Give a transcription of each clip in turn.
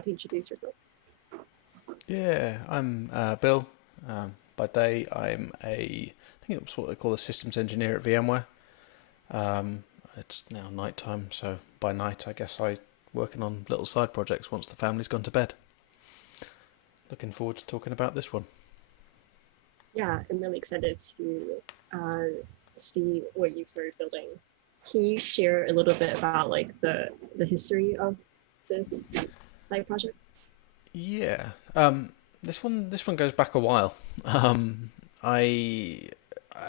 want to introduce yourself? Yeah, I'm Bill. By day, I think it's what they call a systems engineer at VMware. It's now night time, so by night, I guess I working on little side projects once the family's gone to bed. Looking forward to talking about this one. Yeah, I'm really excited to uh, see what you've started building. Can you share a little bit about like the history of this side project? Yeah, this one goes back a while. I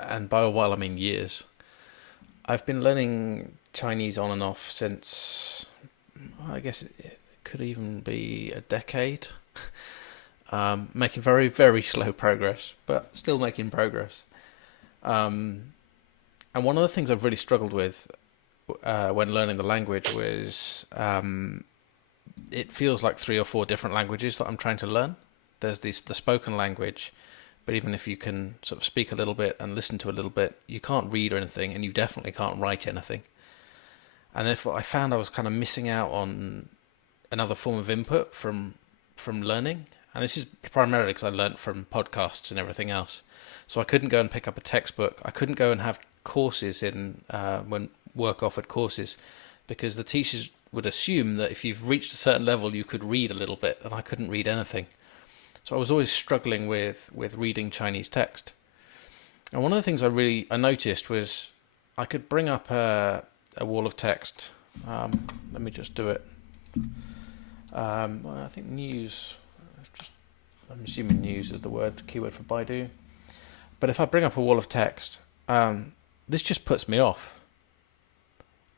and by a while I mean years. I've been learning Chinese on and off since I guess it could even be a decade. Making very, very slow progress, but still making progress. Um, and one of the things I've really struggled with when learning the language was it feels like three or four different languages that I'm trying to learn. There's the spoken language, but even if you can sort of speak a little bit and listen to a little bit, you can't read or anything, and you definitely can't write anything. And if I found I was kind of missing out on another form of input from learning, and this is primarily because I learnt from podcasts and everything else. So I couldn't go and pick up a textbook. I couldn't go and have courses in when work offered courses, because the teachers would assume that if you've reached a certain level, you could read a little bit, and I couldn't read anything. So I was always struggling with reading Chinese text. And one of the things I noticed was I could bring up a wall of text. Let me just do it. I think news. I'm assuming news is the keyword for Baidu. But if I bring up a wall of text, this just puts me off.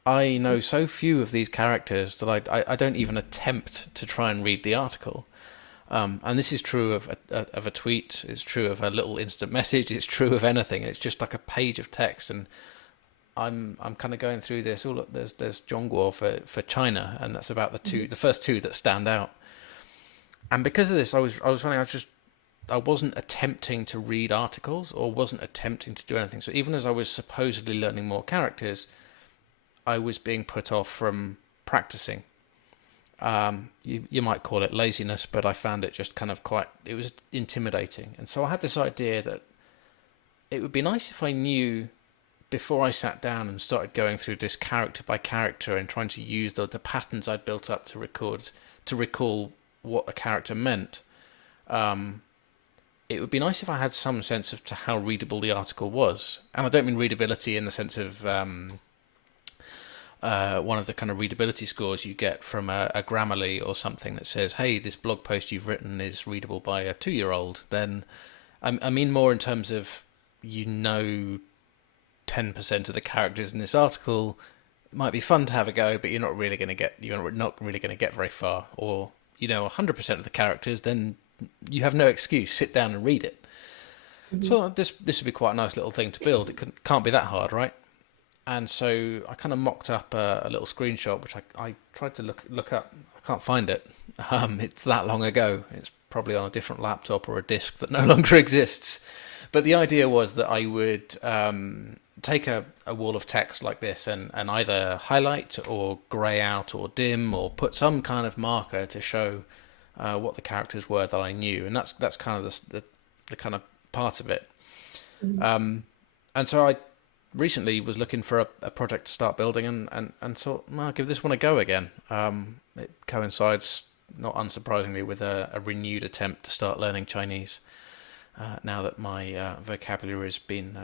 I know so few of these characters that I don't even attempt to try and read the article. And this is true of a tweet. It's true of a little instant message. It's true of anything. It's just like a page of text, and I'm kind of going through this. Oh look, there's Zhongguo for China, and that's about the first two that stand out. And because of this, I was finding I wasn't attempting to read articles or wasn't attempting to do anything. So even as I was supposedly learning more characters, I was being put off from practicing. You might call it laziness, but I found it just kind of it was intimidating. And so I had this idea that it would be nice if I knew before I sat down and started going through this character by character and trying to use the patterns I'd built up to recall what a character meant. It would be nice if I had some sense of to how readable the article was. And I don't mean readability in the sense of one of the kind of readability scores you get from a Grammarly or something that says, hey, this blog post you've written is readable by a 2-year-old. Then I mean more in terms of 10% of the characters in this article might be fun to have a go, but you're not really going to get very far. Or 100% of the characters, then you have no excuse. Sit down and read it. Mm-hmm. So this would be quite a nice little thing to build. It can't be that hard, right? And so I kind of mocked up a little screenshot, which I tried to look up. I can't find it. It's that long ago. It's probably on a different laptop or a disk that no longer exists. But the idea was that I would take a wall of text like this and either highlight or grey out or dim or put some kind of marker to show what the characters were that I knew. And that's kind of the kind of part of it. Mm-hmm. And so I recently was looking for a project to start building and thought, I'll give this one a go again. It coincides, not unsurprisingly, with a renewed attempt to start learning Chinese. Now that my vocabulary has been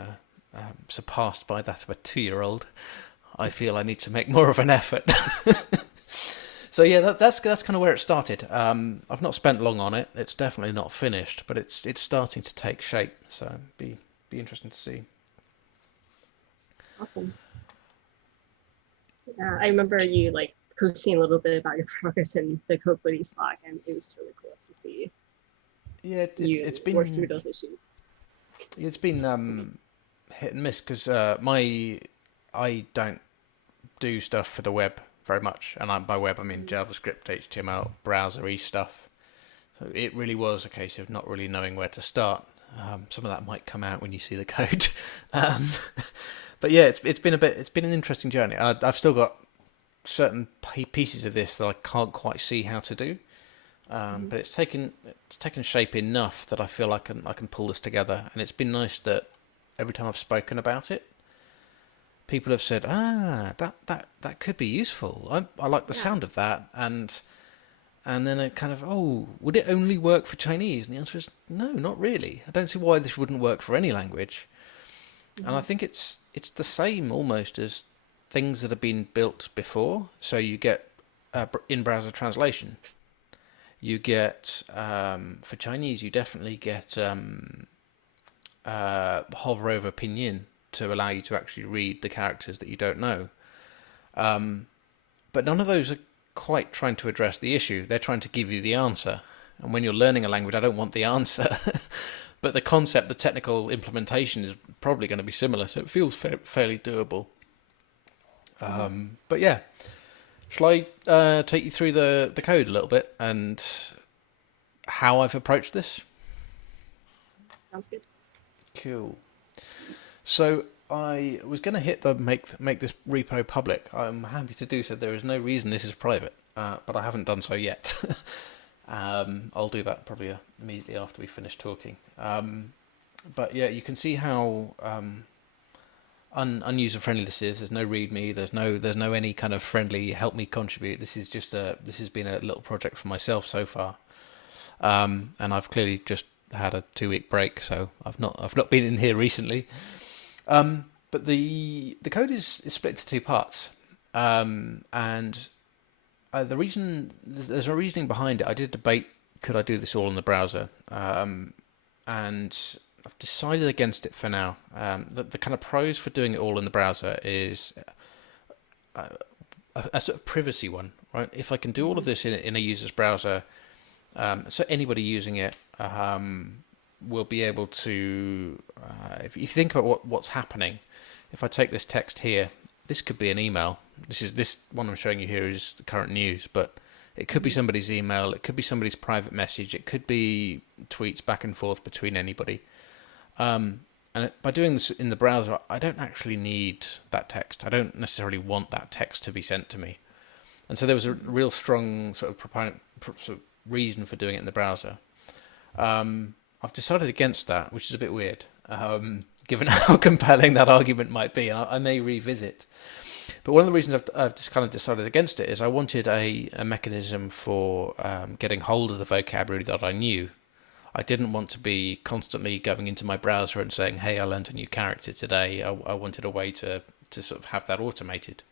surpassed by that of a 2-year-old, I feel I need to make more of an effort. So yeah, that's kind of where it started. I've not spent long on it. It's definitely not finished, but it's starting to take shape. So be interesting to see. Awesome. Yeah, I remember you like posting a little bit about your progress in the Code Buddy Slack, and it was really cool to see Yeah, you it's work through been those issues. it's been hit and miss because I don't do stuff for the web very much, and by web I mean JavaScript, HTML, browser-y stuff. So it really was a case of not really knowing where to start. Some of that might come out when you see the code. um, but yeah, it's been an interesting journey. I've still got certain pieces of this that I can't quite see how to do. Hmm. But it's taken shape enough that I feel I can pull this together, and it's been nice that every time I've spoken about it, people have said, that could be useful. I like the Yeah. sound of that, and then it kind of, oh, would it only work for Chinese? And the answer is no, not really. I don't see why this wouldn't work for any language. And I Hmm. think it's the same almost as things that have been built before. So you get in-browser translation. You get for Chinese, you definitely get hover over pinyin to allow you to actually read the characters that you don't know. But none of those are quite trying to address the issue. They're trying to give you the answer. And when you're learning a language, I don't want the answer. But the concept, the technical implementation is probably going to be similar, so it feels fairly doable. Hmm. But yeah, shall I take you through the code a little bit and how I've approached this? Sounds good. Cool. So I was going to hit the make this repo public. I'm happy to do so. There is no reason this is private, but I haven't done so yet. I'll do that probably immediately after we finish talking. But yeah, you can see how unuser friendly this is. There's no README. There's no any kind of friendly help me contribute. This has been a little project for myself so far, and I've clearly just had a 2 week break, so I've not been in here recently. But the code is split into two parts, and the reason there's a reasoning behind it. I did debate could I do this all in the browser, and I've decided against it for now. The kind of pros for doing it all in the browser is a sort of privacy one, right? If I can do all of Hmm. this in a user's browser, so anybody using it will be able to. If you think about what's happening, if I take this text here, this could be an email. This one I'm showing you here is the current news, but it could be Hmm. somebody's email, it could be somebody's private message, it could be tweets back and forth between anybody. And by doing this in the browser, I don't actually need that text. I don't necessarily want that text to be sent to me. And so there was a Hmm. real strong sort of proponent, sort of reason for doing it in the browser. I've decided against that, which is a bit weird, given how compelling that argument might be, and I may revisit. But one of the reasons I've just kind of decided against it is I wanted a mechanism for getting hold of the vocabulary that I knew. I didn't want to be constantly going into my browser and saying, "Hey, I learned a new character today." I wanted a way to sort of have that automated.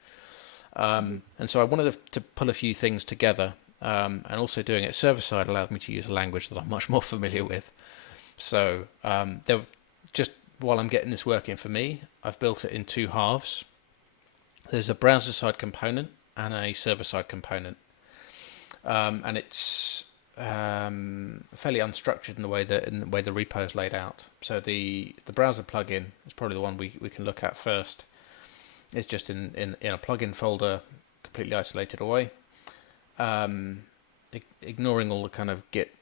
Hmm. And so I wanted to pull a few things together, and also doing it server side allowed me to use a language that I'm much more familiar with. So there, just while I'm getting this working for me, I've built it in two halves. There's a browser side component and a server side component, and it's fairly unstructured in the way the repo is laid out. So the browser plugin is probably the one we can look at first. It's just in a plugin folder, completely isolated away, um, ignoring all the kind of Git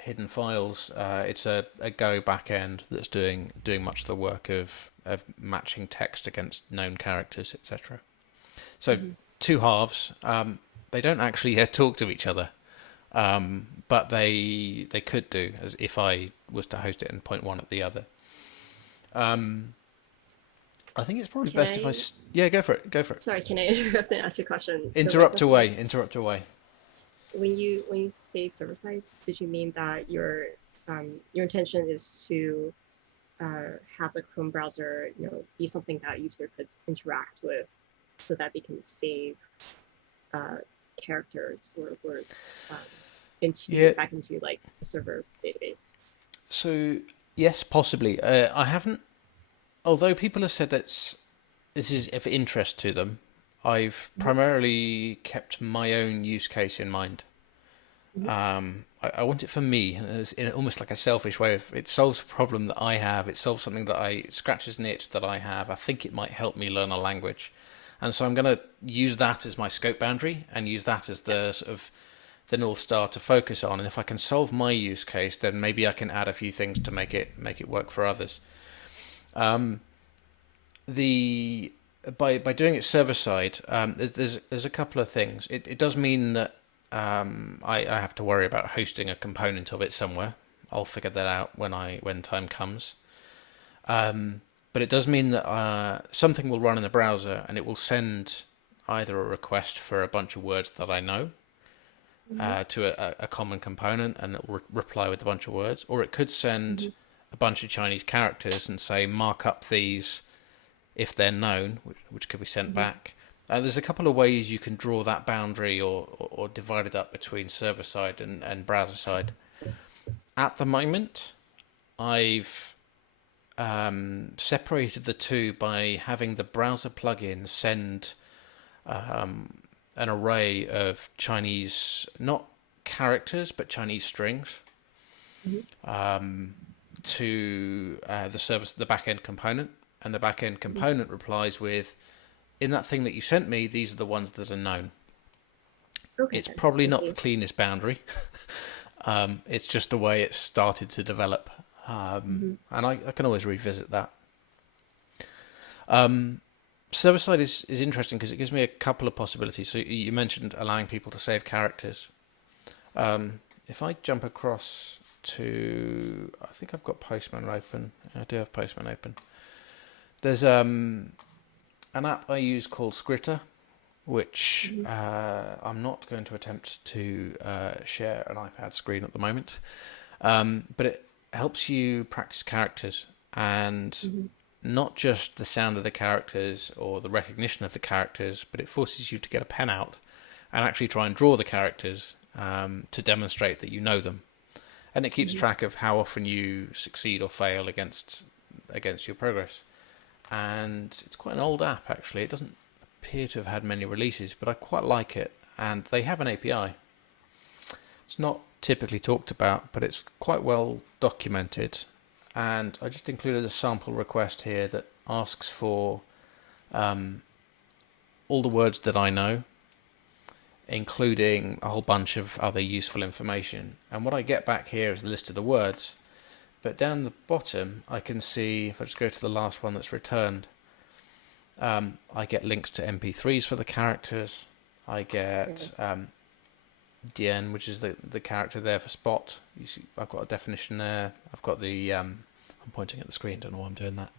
hidden files. It's a Go backend that's doing much of the work of matching text against known characters, etc. So Hmm. two halves. They don't actually talk to each other, but they could do as if I was to host it and point one at the other. Um, I think it's probably Can best if I, yeah, go for it, go for it. sorry, can I interrupt and ask you a question? So like Interrupt with this, away, interrupt away. when you say server side, did you mean that your intention is to have the Chrome browser, be something that user could interact with, so that they can save uh, characters or words um, into Yeah. back into like a server database? So yes, possibly. I haven't. Although people have said this is of interest to them, I've Hmm. primarily kept my own use case in mind. Hmm. I want it for me, as in almost like a selfish way of it solves a problem that I have. It solves something that it scratches an itch that I have. I think it might help me learn a language, and so I'm going to use that as my scope boundary and use that as the Yes. sort of the north star to focus on. And if I can solve my use case, then maybe I can add a few things to make it work for others. Um, the by doing it server side, there's a couple of things. It does mean that I have to worry about hosting a component of it somewhere. I'll figure that out when time comes. But it does mean that something will run in the browser and it will send either a request for a bunch of words that I know Mm-hmm. to a common component, and it will reply with a bunch of words, or it could send Mm-hmm. a bunch of Chinese characters and say mark up these if they're known, which could be sent Mm-hmm. back. There's a couple of ways you can draw that boundary or divide it up between server side and browser side. At the moment, I've separated the two by having the browser plugin send an array of Chinese, not characters, but Chinese strings Mm-hmm. to the service, the backend component, and the backend component replies with, "In that thing that you sent me, these are the ones that are known." Okay, It's probably I not the see. cleanest boundary. It's just the way it's started to develop, Mm-hmm. and I can always revisit that. Server side is interesting because it gives me a couple of possibilities. So you mentioned allowing people to save characters. If I jump across to, I think I've got Postman open. I do have Postman open. There's an app I use called Scritter, which Mm-hmm. I'm not going to attempt to share an iPad screen at the moment. But it helps you practice characters, and Mm-hmm. not just the sound of the characters or the recognition of the characters, but it forces you to get a pen out and actually try and draw the characters to demonstrate that you know them. And it keeps Mm-hmm. track of how often you succeed or fail against your progress. And it's quite an old app actually. It doesn't appear to have had many releases, but I quite like it. And they have an API. It's not typically talked about, but it's quite well documented. And I just included a sample request here that asks for um, all the words that I know, including a whole bunch of other useful information. And what I get back here is the list of the words. But down the bottom, I can see, if I just go to the last one that's returned, I get links to MP3s for the characters. I get Yes. Dien, which is the character there for Spot. You see, I've got a definition there. I've got the I'm pointing at the screen. Don't know why I'm doing that.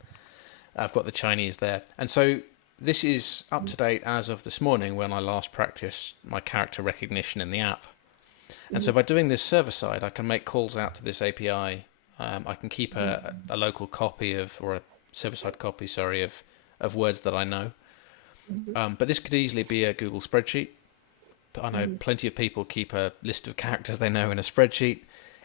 I've got the Chinese there, and so this is up to date as of this morning when I last practiced my character recognition in the app. And Mm-hmm. so by doing this server side, I can make calls out to this API. I can keep a local copy of, or a server side copy, sorry, of words that I know. Mm-hmm. But this could easily be a Google spreadsheet. I know Mm-hmm. plenty of people keep a list of characters they know in a spreadsheet.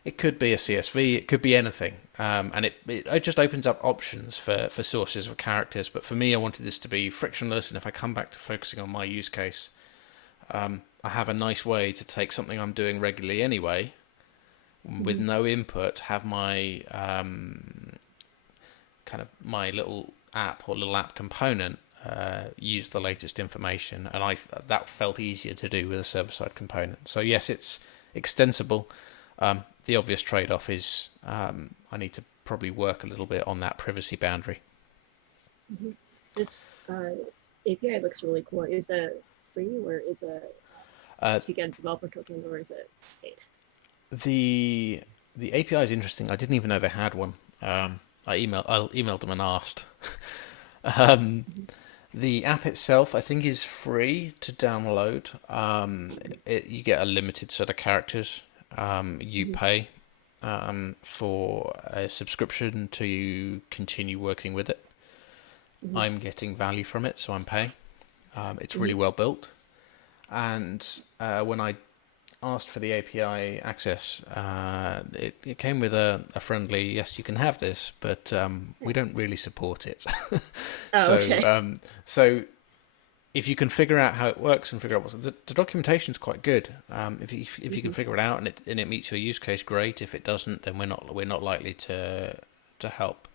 It could be a CSV, it could be anything. And it just opens up options for sources of characters. But for me, I wanted this to be frictionless. And if I come back to focusing on my use case, I have a nice way to take something I'm doing regularly anyway, with Mm-hmm. no input, have my kind of my little app or little app component use the latest information, and that felt easier to do with a server-side component. So yes, it's extensible. The obvious trade-off is I need to probably work a little bit on that privacy boundary. Mm-hmm. This API looks really cool. Is it free or is it Uh, to get a developer token or is it paid? the the API is interesting. I didn't even know they had one. I emailed them and asked. um, The app itself, I think, is free to download. You get a limited set of characters. You Mm-hmm. pay for a subscription to continue working with it. Mm-hmm. I'm getting value from it, so I'm paying. It's Mm-hmm. really well built. And when I asked for the API access, it came with a friendly, yes, you can have this, but we Nice. don't really support it. Oh, okay. So if you can figure out how it works and figure out the documentation is quite good. If you can Mm-hmm. figure it out and it meets your use case, great. If it doesn't, then we're not likely to help.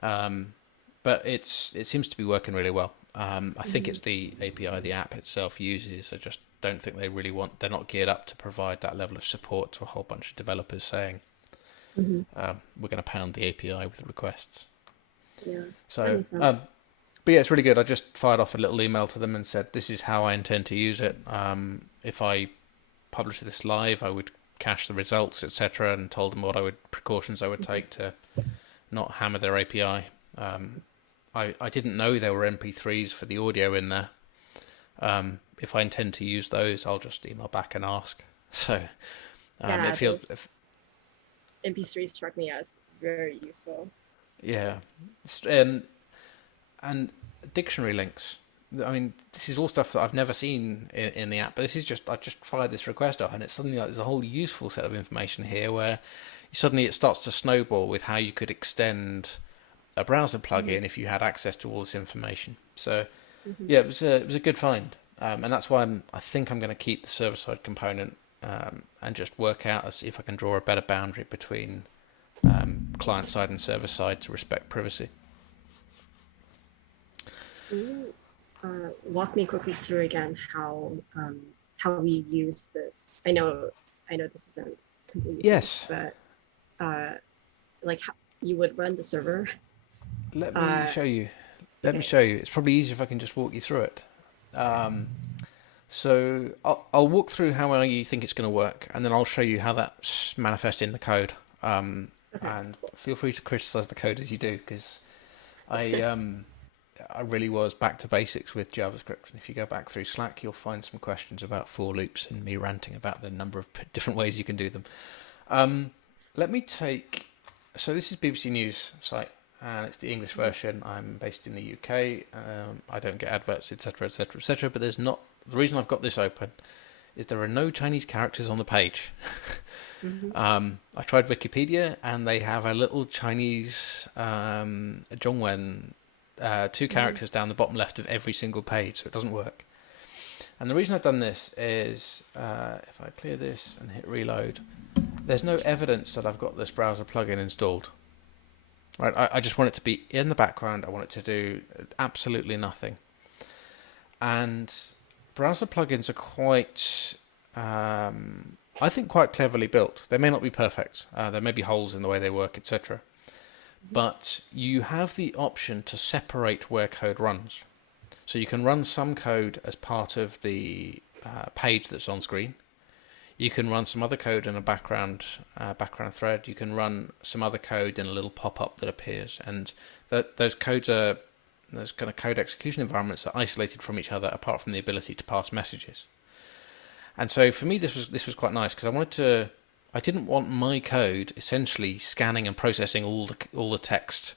But it seems to be working really well. I think Mm-hmm. it's the API the app itself uses. I just don't think they're not geared up to provide that level of support to a whole bunch of developers saying Mm-hmm. we're going to pound the API with requests. Yeah, that So, makes sense. but yeah, it's really good. I just fired off a little email to them and said this is how I intend to use it. If I publish this live, I would cache the results, etc., and told them what precautions I would take to not hammer their API. I didn't know there were MP3s for the audio in there. If I intend to use those, I'll just email back and ask. So Yeah, it feels, those MP3 struck me as very useful. yeah, and dictionary links. I mean, this is all stuff that I've never seen in the app, but this is just, I just fired this request off, and it's suddenly like there's a whole useful set of information here where suddenly it starts to snowball with how you could extend a browser plugin if you had access to all this information. So yeah, it was a good find, and that's why I think I'm going to keep the server side component and just work out see if I can draw a better boundary between client side and server side to respect privacy. Walk me quickly through again how we use this. I know this isn't completely Yes, but like how you would run the server. let me show you. Let me show you. It's probably easier if I can just walk you through it. So I'll walk through how I think it's going to work, and then I'll show you how that's manifest in the code. And feel free to criticize the code as you do, because I really was back to basics with JavaScript. And if you go back through Slack, you'll find some questions about for loops and me ranting about the number of different ways you can do them. Let me take. So this is BBC News site, and it's the English version. I'm based in the UK. I don't get adverts, etc., etc., etc. But there's not. The reason I've got this open is there are no Chinese characters on the page. I tried Wikipedia, and they have a little Chinese Zhongwen, 2 characters down the bottom left of every single page, so it doesn't work. And the reason I've done this is, if I clear this and hit reload, there's no evidence that I've got this browser plugin installed. Right, I just want it to be in the background. I want it to do absolutely nothing. And browser plugins are quite, I think, quite cleverly built. They may not be perfect. There may be holes in the way they work, etc. But you have the option to separate where code runs. So you can run some code as part of the page that's on screen. You can run some other code in a background thread. You can run some other code in a little pop-up that appears. And those kind of code execution environments are isolated from each other, apart from the ability to pass messages. And so for me, this was quite nice, because I didn't want my code essentially scanning and processing all the text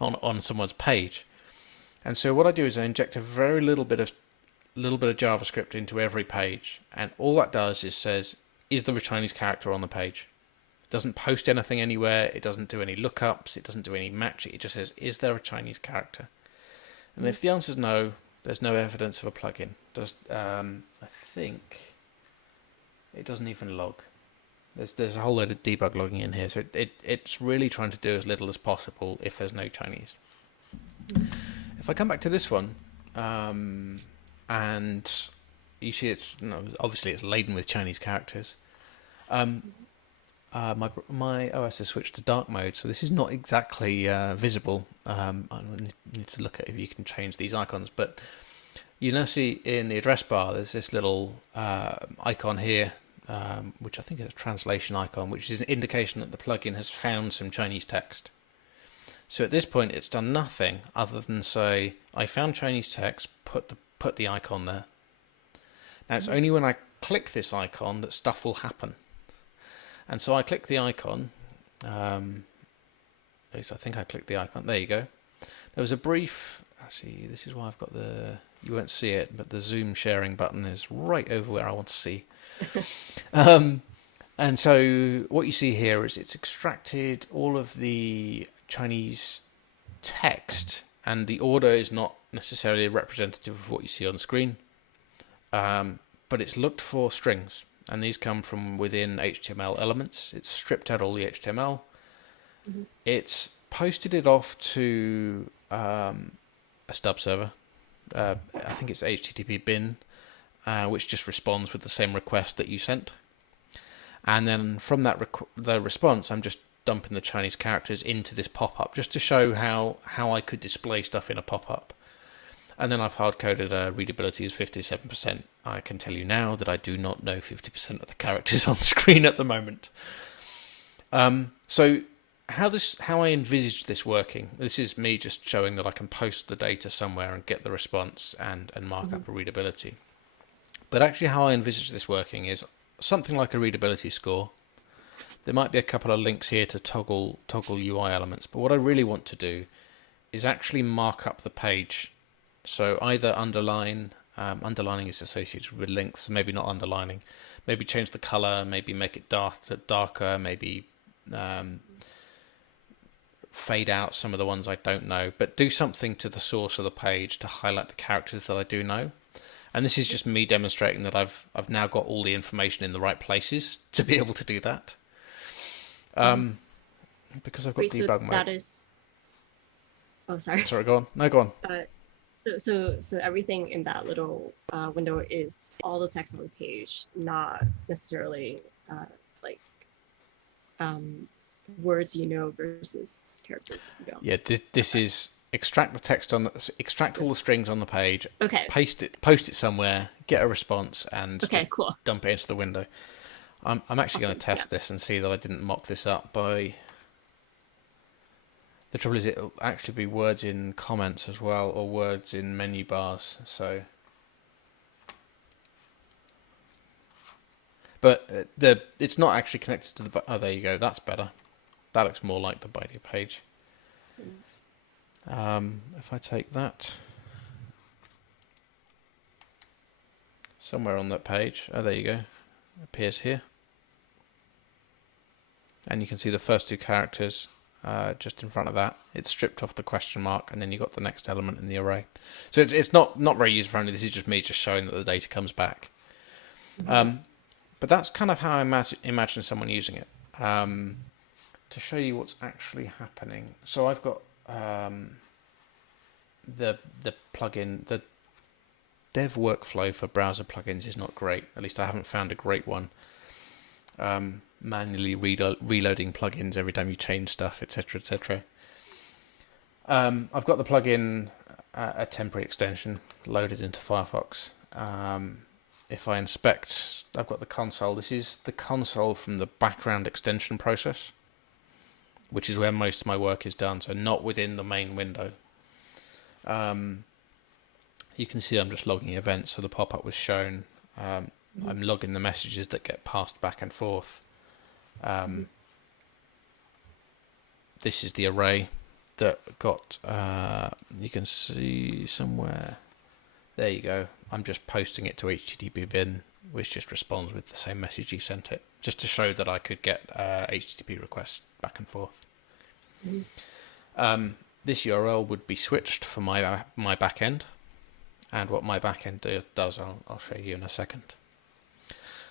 on someone's page. And so what I do is I inject a very little bit of JavaScript into every page, and all that does is says, is there a Chinese character on the page? It doesn't post anything anywhere. It doesn't do any lookups. It doesn't do any matching. It just says, is there a Chinese character? And if the answer is no, there's no evidence of a plugin. I think it doesn't even log. There's a whole load of debug logging in here, so it's really trying to do as little as possible if there's no Chinese. If I come back to this one, and you see obviously it's laden with Chinese characters. My OS has switched to dark mode, so this is not exactly visible. I need to look at if you can change these icons, but you now see in the address bar there's this little icon here, which I think is a translation icon, which is an indication that the plugin has found some Chinese text. So at this point it's done nothing other than say, I found Chinese text, put the icon there. Now it's only when I click this icon that stuff will happen. And so I click the icon, at least I think I clicked the icon, there you go. There was a brief, actually this is why I've got you won't see it, but the Zoom sharing button is right over where I want to see. And so what you see here is it's extracted all of the Chinese text, and the order is not necessarily representative of what you see on the screen, but it's looked for strings, and these come from within HTML elements. It's stripped out all the HTML. It's posted it off to a stub server. I think it's HTTP bin, which just responds with the same request that you sent. And then from that the response, I'm just dumping the Chinese characters into this pop-up, just to show how I could display stuff in a pop-up. And then I've hard-coded readability as 57%. I can tell you now that I do not know 50% of the characters on screen at the moment. So how I envisage this working, this is me just showing that I can post the data somewhere and get the response and mark up a readability. But actually how I envisage this working is something like a readability score. There might be a couple of links here to toggle UI elements, but what I really want to do is actually mark up the page. So either underlining is associated with links, maybe not underlining. Maybe change the color, maybe make it darker, maybe fade out some of the ones I don't know, but do something to the source of the page to highlight the characters that I do know. And this is just me demonstrating that I've now got all the information in the right places to be able to do that. Because I've got debug mode. That is. Oh, sorry. Sorry, go on. No, go on. So everything in that little window is all the text on the page, not necessarily like words you know versus characters you don't. Yeah, this is extract the text extract all the strings on the page. Okay. Post it somewhere, get a response, and cool. Dump it into the window. I'm actually going to test this and see that I didn't mock this up by. The trouble is it'll actually be words in comments as well, or words in menu bars. So, but it's not actually connected to the. Oh, there you go. That's better. That looks more like the body page. If I take that somewhere on that page, oh, there you go. It appears here, and you can see the first two characters. Just in front of that, it's stripped off the question mark, and then you got the next element in the array. So it's not very user friendly. This is just me just showing that the data comes back. But that's kind of how I imagine someone using it. To show you what's actually happening. So I've got the plugin. The dev workflow for browser plugins is not great. At least I haven't found a great one. Manually reloading plugins every time you change stuff, etc., etc. I've got the plugin, a temporary extension loaded into Firefox. If I inspect, I've got the console. This is the console from the background extension process, which is where most of my work is done, so not within the main window. You can see I'm just logging events, so the pop-up was shown. I'm logging the messages that get passed back and forth. This is the array that got, you can see somewhere, there you go. I'm just posting it to HTTP bin, which just responds with the same message you sent it, just to show that I could get HTTP requests back and forth. This URL would be switched for my backend, and what my backend does, I'll show you in a second.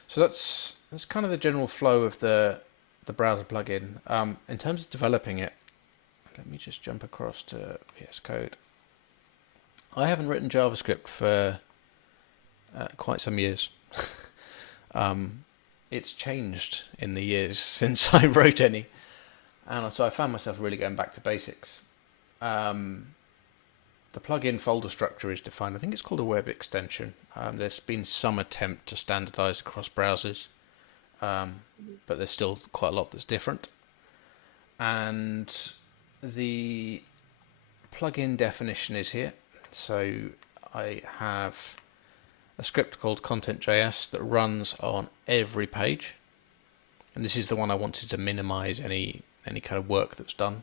So that's kind of the general flow of the browser plugin. In terms of developing it, let me just jump across to VS Code. I haven't written JavaScript for quite some years. It's changed in the years since I wrote any, and so I found myself really going back to basics. The plugin folder structure is defined. I think it's called a web extension. There's been some attempt to standardize across browsers, but there's still quite a lot that's different. And the plugin definition is here. So I have a script called content.js that runs on every page, and this is the one I wanted to minimize any kind of work that's done.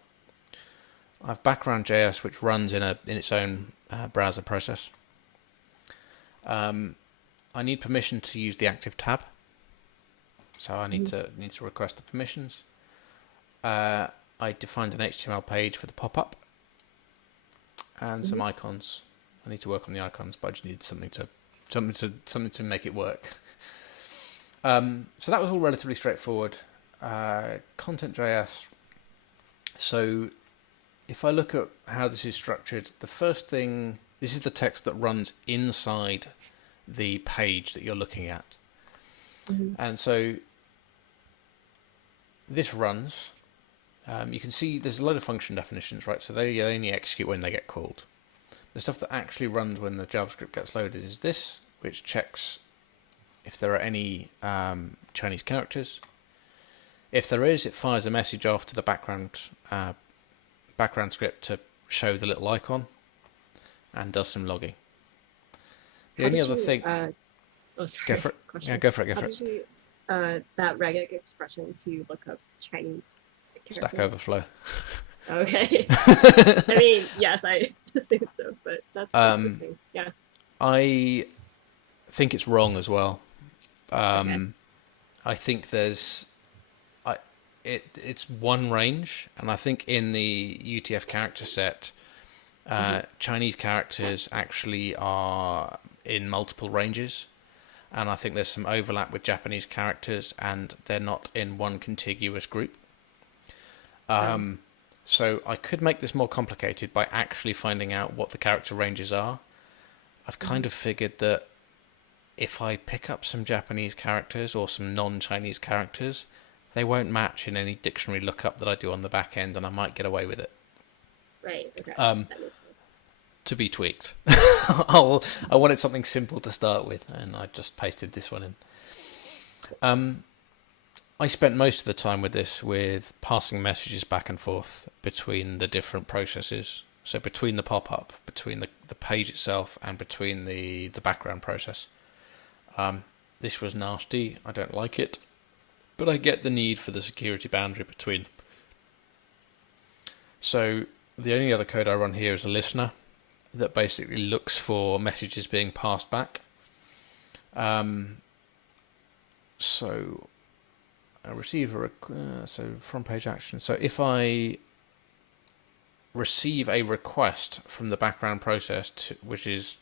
I have background.js, which runs in its own browser process. I need permission to use the active tab, so I need to request the permissions. I defined an HTML page for the pop-up and some icons. I need to work on the icons, but I just need something to make it work. So that was all relatively straightforward. Content.js. So if I look at how this is structured, the first thing, this is the text that runs inside the page that you're looking at. And so this runs. You can see there's a load of function definitions, right? So they only execute when they get called. The stuff that actually runs when the JavaScript gets loaded is this, which checks if there are any Chinese characters. If there is, it fires a message off to the background script to show the little icon and does some logging. The only other thing... oh, sorry. Go for it. Question. Yeah, go for it. How did you that regexec expression to look up Chinese characters? Stack Overflow. Okay. I mean, yes, I assume so, but that's interesting. Yeah. I think it's wrong as well. Okay. I think it's one range, and I think in the UTF character set, Chinese characters actually are in multiple ranges, and I think there's some overlap with Japanese characters, and they're not in one contiguous group. So I could make this more complicated by actually finding out what the character ranges are. I've kind of figured that if I pick up some Japanese characters or some non-Chinese characters, they won't match in any dictionary lookup that I do on the back end, and I might get away with it. Right. Okay. That makes sense. To be tweaked. I wanted something simple to start with, and I just pasted this one in. I spent most of the time with this with passing messages back and forth between the different processes. So between the pop-up, between the page itself, and between the background process. This was nasty. I don't like it. But I get the need for the security boundary between. So the only other code I run here is a listener that basically looks for messages being passed back. So I receive so from page action. So if I receive a request from the background process, which is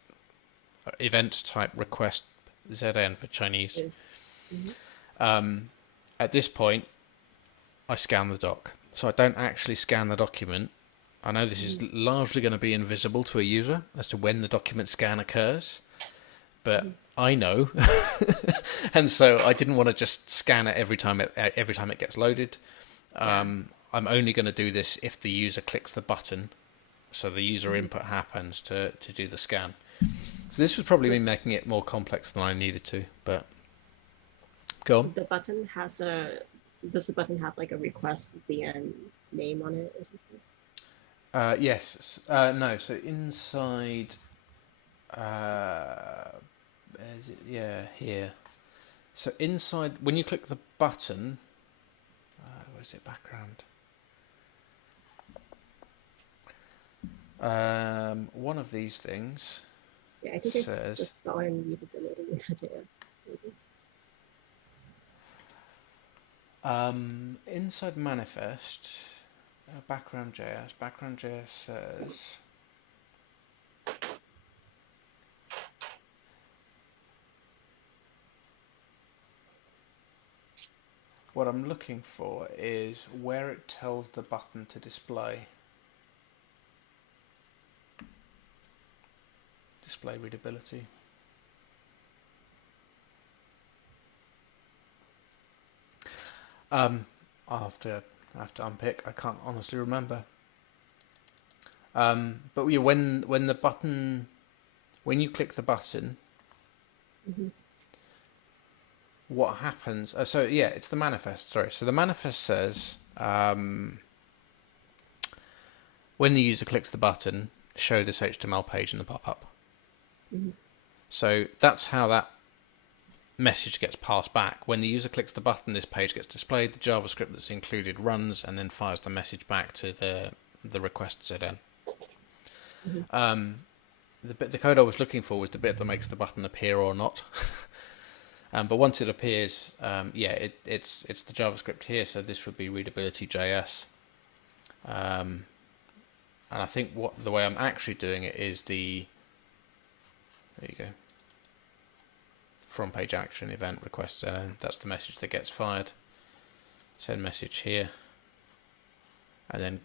event type request ZN for Chinese. At this point, I scan the doc. So I don't actually scan the document. I know this is largely going to be invisible to a user as to when the document scan occurs, but I know, and so I didn't want to just scan it every time it gets loaded. I'm only going to do this if the user clicks the button, so the user input happens to do the scan. So this was probably me making it more complex than I needed to, but go on. Does the button have like a request ZN name on it or something? Yes. No. So inside, is it? Yeah, here. So inside, when you click the button, what is it? Background. One of these things. Yeah, I think I just saw in readability in .js. Inside manifest, background JS says what I'm looking for is where it tells the button to display readability. I'll have to unpick. I can't honestly remember. But yeah, when you click the button, what happens? So yeah, it's the manifest. Sorry. So the manifest says when the user clicks the button, show this HTML page in the pop-up. So that's how that message gets passed back. When the user clicks the button, this page gets displayed. The JavaScript that's included runs and then fires the message back to the request ZN. The code I was looking for was the bit that makes the button appear or not. But once it appears, it's the JavaScript here. So this would be readability.js. And I think the way I'm actually doing it is there you go. From page action event request ZN. That's the message that gets fired. Send message here. And then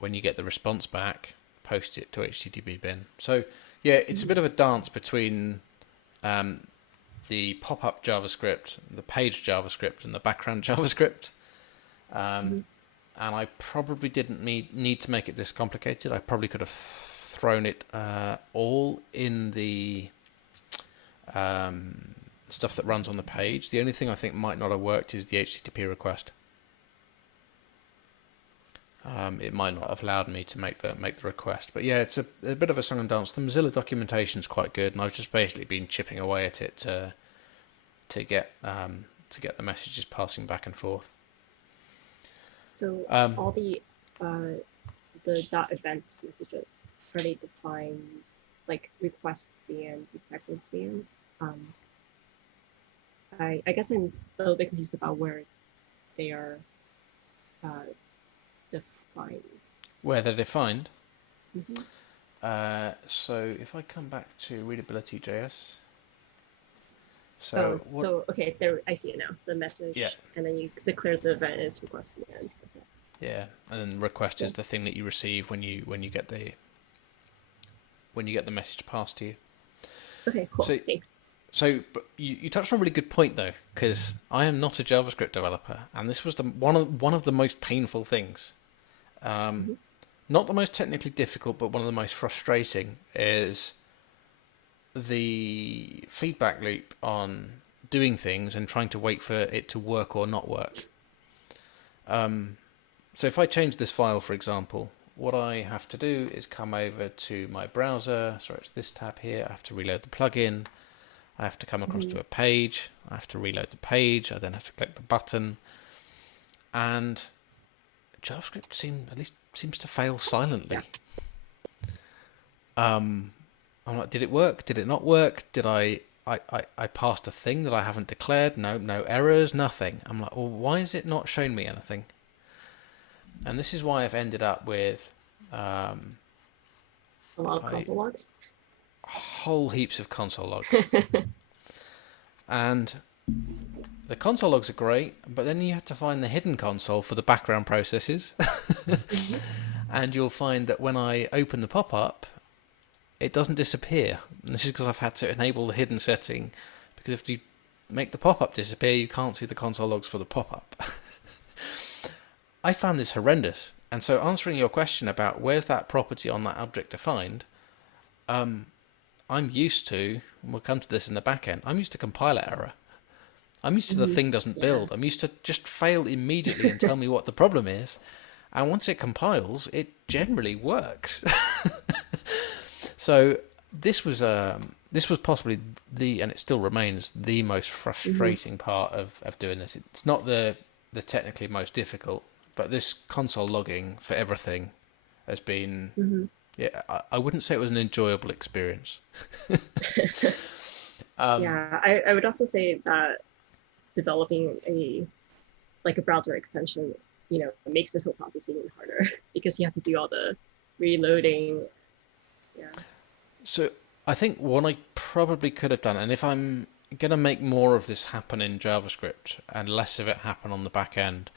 when you get the response back, post it to HTTP bin. So yeah, it's a bit of a dance between the pop-up JavaScript, the page JavaScript, and the background JavaScript. And I probably didn't need to make it this complicated. I probably could have thrown it all in the stuff that runs on the page. The only thing I think might not have worked is the HTTP request. It might not have allowed me to make the request, but yeah, it's a bit of a song and dance. The Mozilla documentation is quite good, and I've just basically been chipping away at it to get the messages passing back and forth. So all the .event messages, are they defined like request the end, second the end? I guess I'm a little bit confused about where they are defined. Where they're defined? Mm-hmm. So if I come back to readability.js. So okay, there I see it now. The message, yeah, and then you declare the event is request the end. Okay. Yeah, and then request is the thing that you receive when you get the message passed to you. Okay, cool. Thanks. So, but you touched on a really good point though, because I am not a JavaScript developer, and this was one of the most painful things. Not the most technically difficult, but one of the most frustrating is the feedback loop on doing things and trying to wait for it to work or not work. So if I change this file, for example, what I have to do is come over to my browser. Sorry, it's this tab here. I have to reload the plugin. I have to come across to a page. I have to reload the page. I then have to click the button. And JavaScript seems to fail silently. I'm like, did it work? Did it not work? Did I passed a thing that I haven't declared? No errors, nothing. I'm like, well, why is it not showing me anything? And this is why I've ended up with a lot of console logs. Whole heaps of console logs. And the console logs are great, but then you have to find the hidden console for the background processes. And you'll find that when I open the pop-up, it doesn't disappear. And this is because I've had to enable the hidden setting, because if you make the pop-up disappear, you can't see the console logs for the pop-up. I found this horrendous. And so answering your question about where's that property on that object defined, I'm used to, and we'll come to this in the back end, I'm used to compiler error. I'm used to the thing doesn't build. I'm used to just fail immediately and tell me what the problem is. And once it compiles, it generally works. So this was possibly and it still remains the most frustrating part of doing this. It's not the technically most difficult, but this console logging for everything has been, I wouldn't say it was an enjoyable experience. I would also say that developing a browser extension, makes this whole process even harder because you have to do all the reloading. Yeah. So I think what I probably could have done, and if I'm going to make more of this happen in JavaScript and less of it happen on the back end,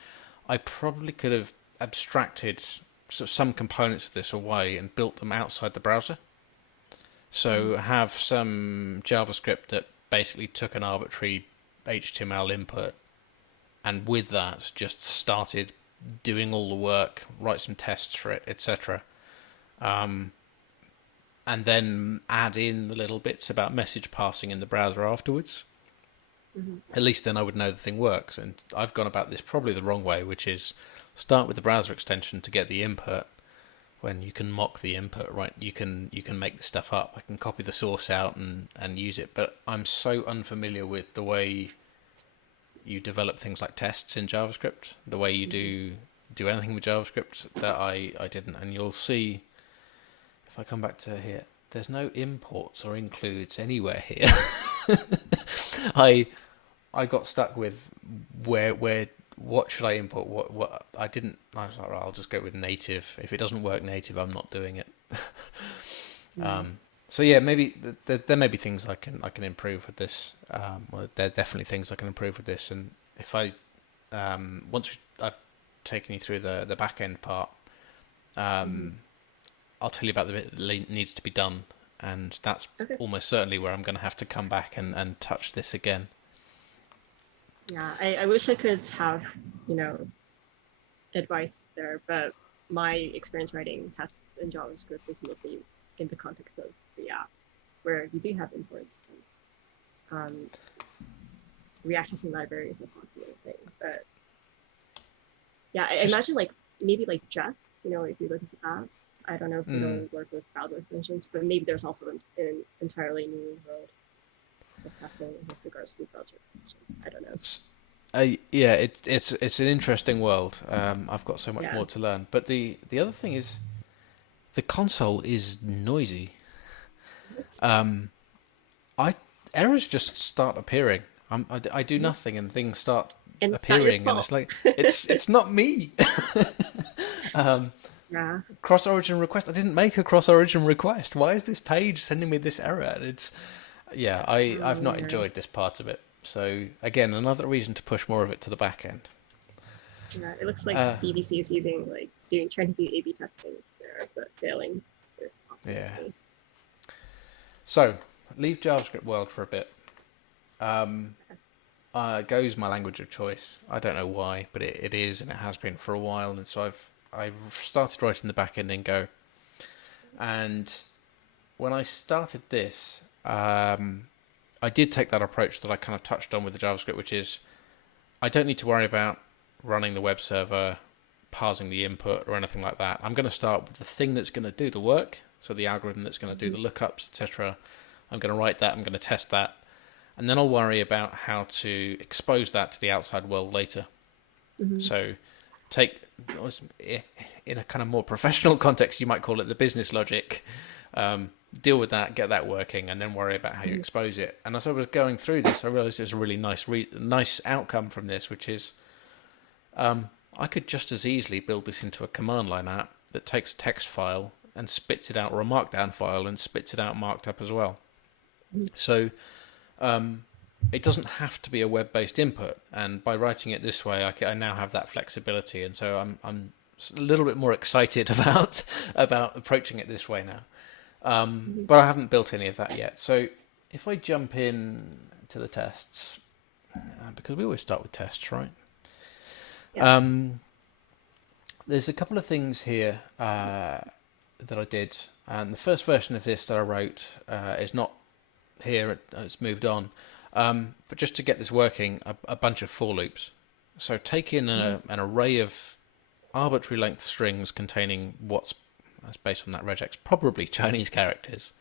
I probably could have abstracted some components of this away and built them outside the browser. So have some JavaScript that basically took an arbitrary HTML input, and with that just started doing all the work, write some tests for it, etc. And then add in the little bits about message passing in the browser afterwards. At least then I would know the thing works. And I've gone about this probably the wrong way, which is start with the browser extension to get the input. When you can mock the input, right? You can make the stuff up. I can copy the source out and use it. But I'm so unfamiliar with the way you develop things like tests in JavaScript, the way you do anything with JavaScript, that I didn't. And you'll see, if I come back to here, there's no imports or includes anywhere here. I got stuck with what should I import? What I didn't. I was like, right, I'll just go with native. If it doesn't work native, I'm not doing it. So yeah, maybe there may be things I can improve with this. Well, there are definitely things I can improve with this. And if I once I've taken you through the back end part, I'll tell you about the bit that needs to be done, and that's almost certainly where I'm going to have to come back and touch this again. Yeah, I wish I could have, advice there, but my experience writing tests in JavaScript is mostly in the context of React, where you do have imports. Um, React using libraries is a popular thing, but yeah, I Just imagine like maybe like Jest, if you look into that. I don't know if mm, it'll work with browser extensions, but maybe there's also an entirely new world of testing with regards to browser extensions. I don't know. yeah, it's an interesting world. I've got so much Yeah. more to learn. But the other thing is the console is noisy. Um, I errors just start appearing. I do nothing and things start And it's not your appearing, and fault. it's like it's not me. um, Yeah. Cross origin request. I didn't make a cross origin request. Why is this page sending me this error? It's yeah. I've not Yeah. enjoyed this part of it. So again, another reason to push more of it to the back end. Yeah. It looks like Uh, BBC is using like trying to do A/B testing there, but failing. yeah. Obviously. So leave JavaScript world for a bit. Go's my language of choice. I don't know why, but it is, and it has been for a while. And so I've started writing the back end in Go. And when I started this, I did take that approach that I kind of touched on with the JavaScript, which is I don't need to worry about running the web server, parsing the input, or anything like that. I'm going to start with the thing that's going to do the work, so the algorithm that's going to do the lookups, etc. I'm going to write that. I'm going to test that. And then I'll worry about how to expose that to the outside world later. Mm-hmm. So take, in a kind of more professional context, you might call it the business logic. Deal with that, get that working, and then worry about how you expose it. And as I was going through this, I realized there's a really nice outcome from this, which is I could just as easily build this into a command line app that takes a text file and spits it out, or a markdown file and spits it out marked up as well. So it doesn't have to be a web-based input, and by writing it this way, I now have that flexibility, and so I'm a little bit more excited about approaching it this way now. But I haven't built any of that yet. So if I jump in to the tests, because we always start with tests, right? Yeah. There's a couple of things here that I did, and the first version of this that I wrote is not here; it's moved on. But just to get this working, a bunch of for loops. So take in an array of arbitrary length strings containing what's based on that regex, probably Chinese characters,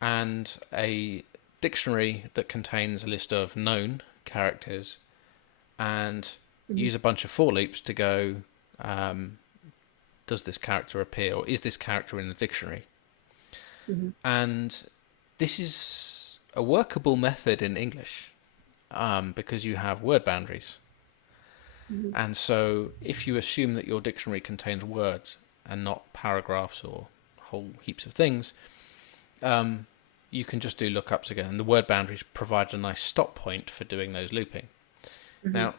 and a dictionary that contains a list of known characters, and use a bunch of for loops to go, does this character appear, or is this character in the dictionary? And this is a workable method in English because you have word boundaries. And so if you assume that your dictionary contains words and not paragraphs or whole heaps of things, you can just do lookups again. And the word boundaries provide a nice stop point for doing those looping. Now,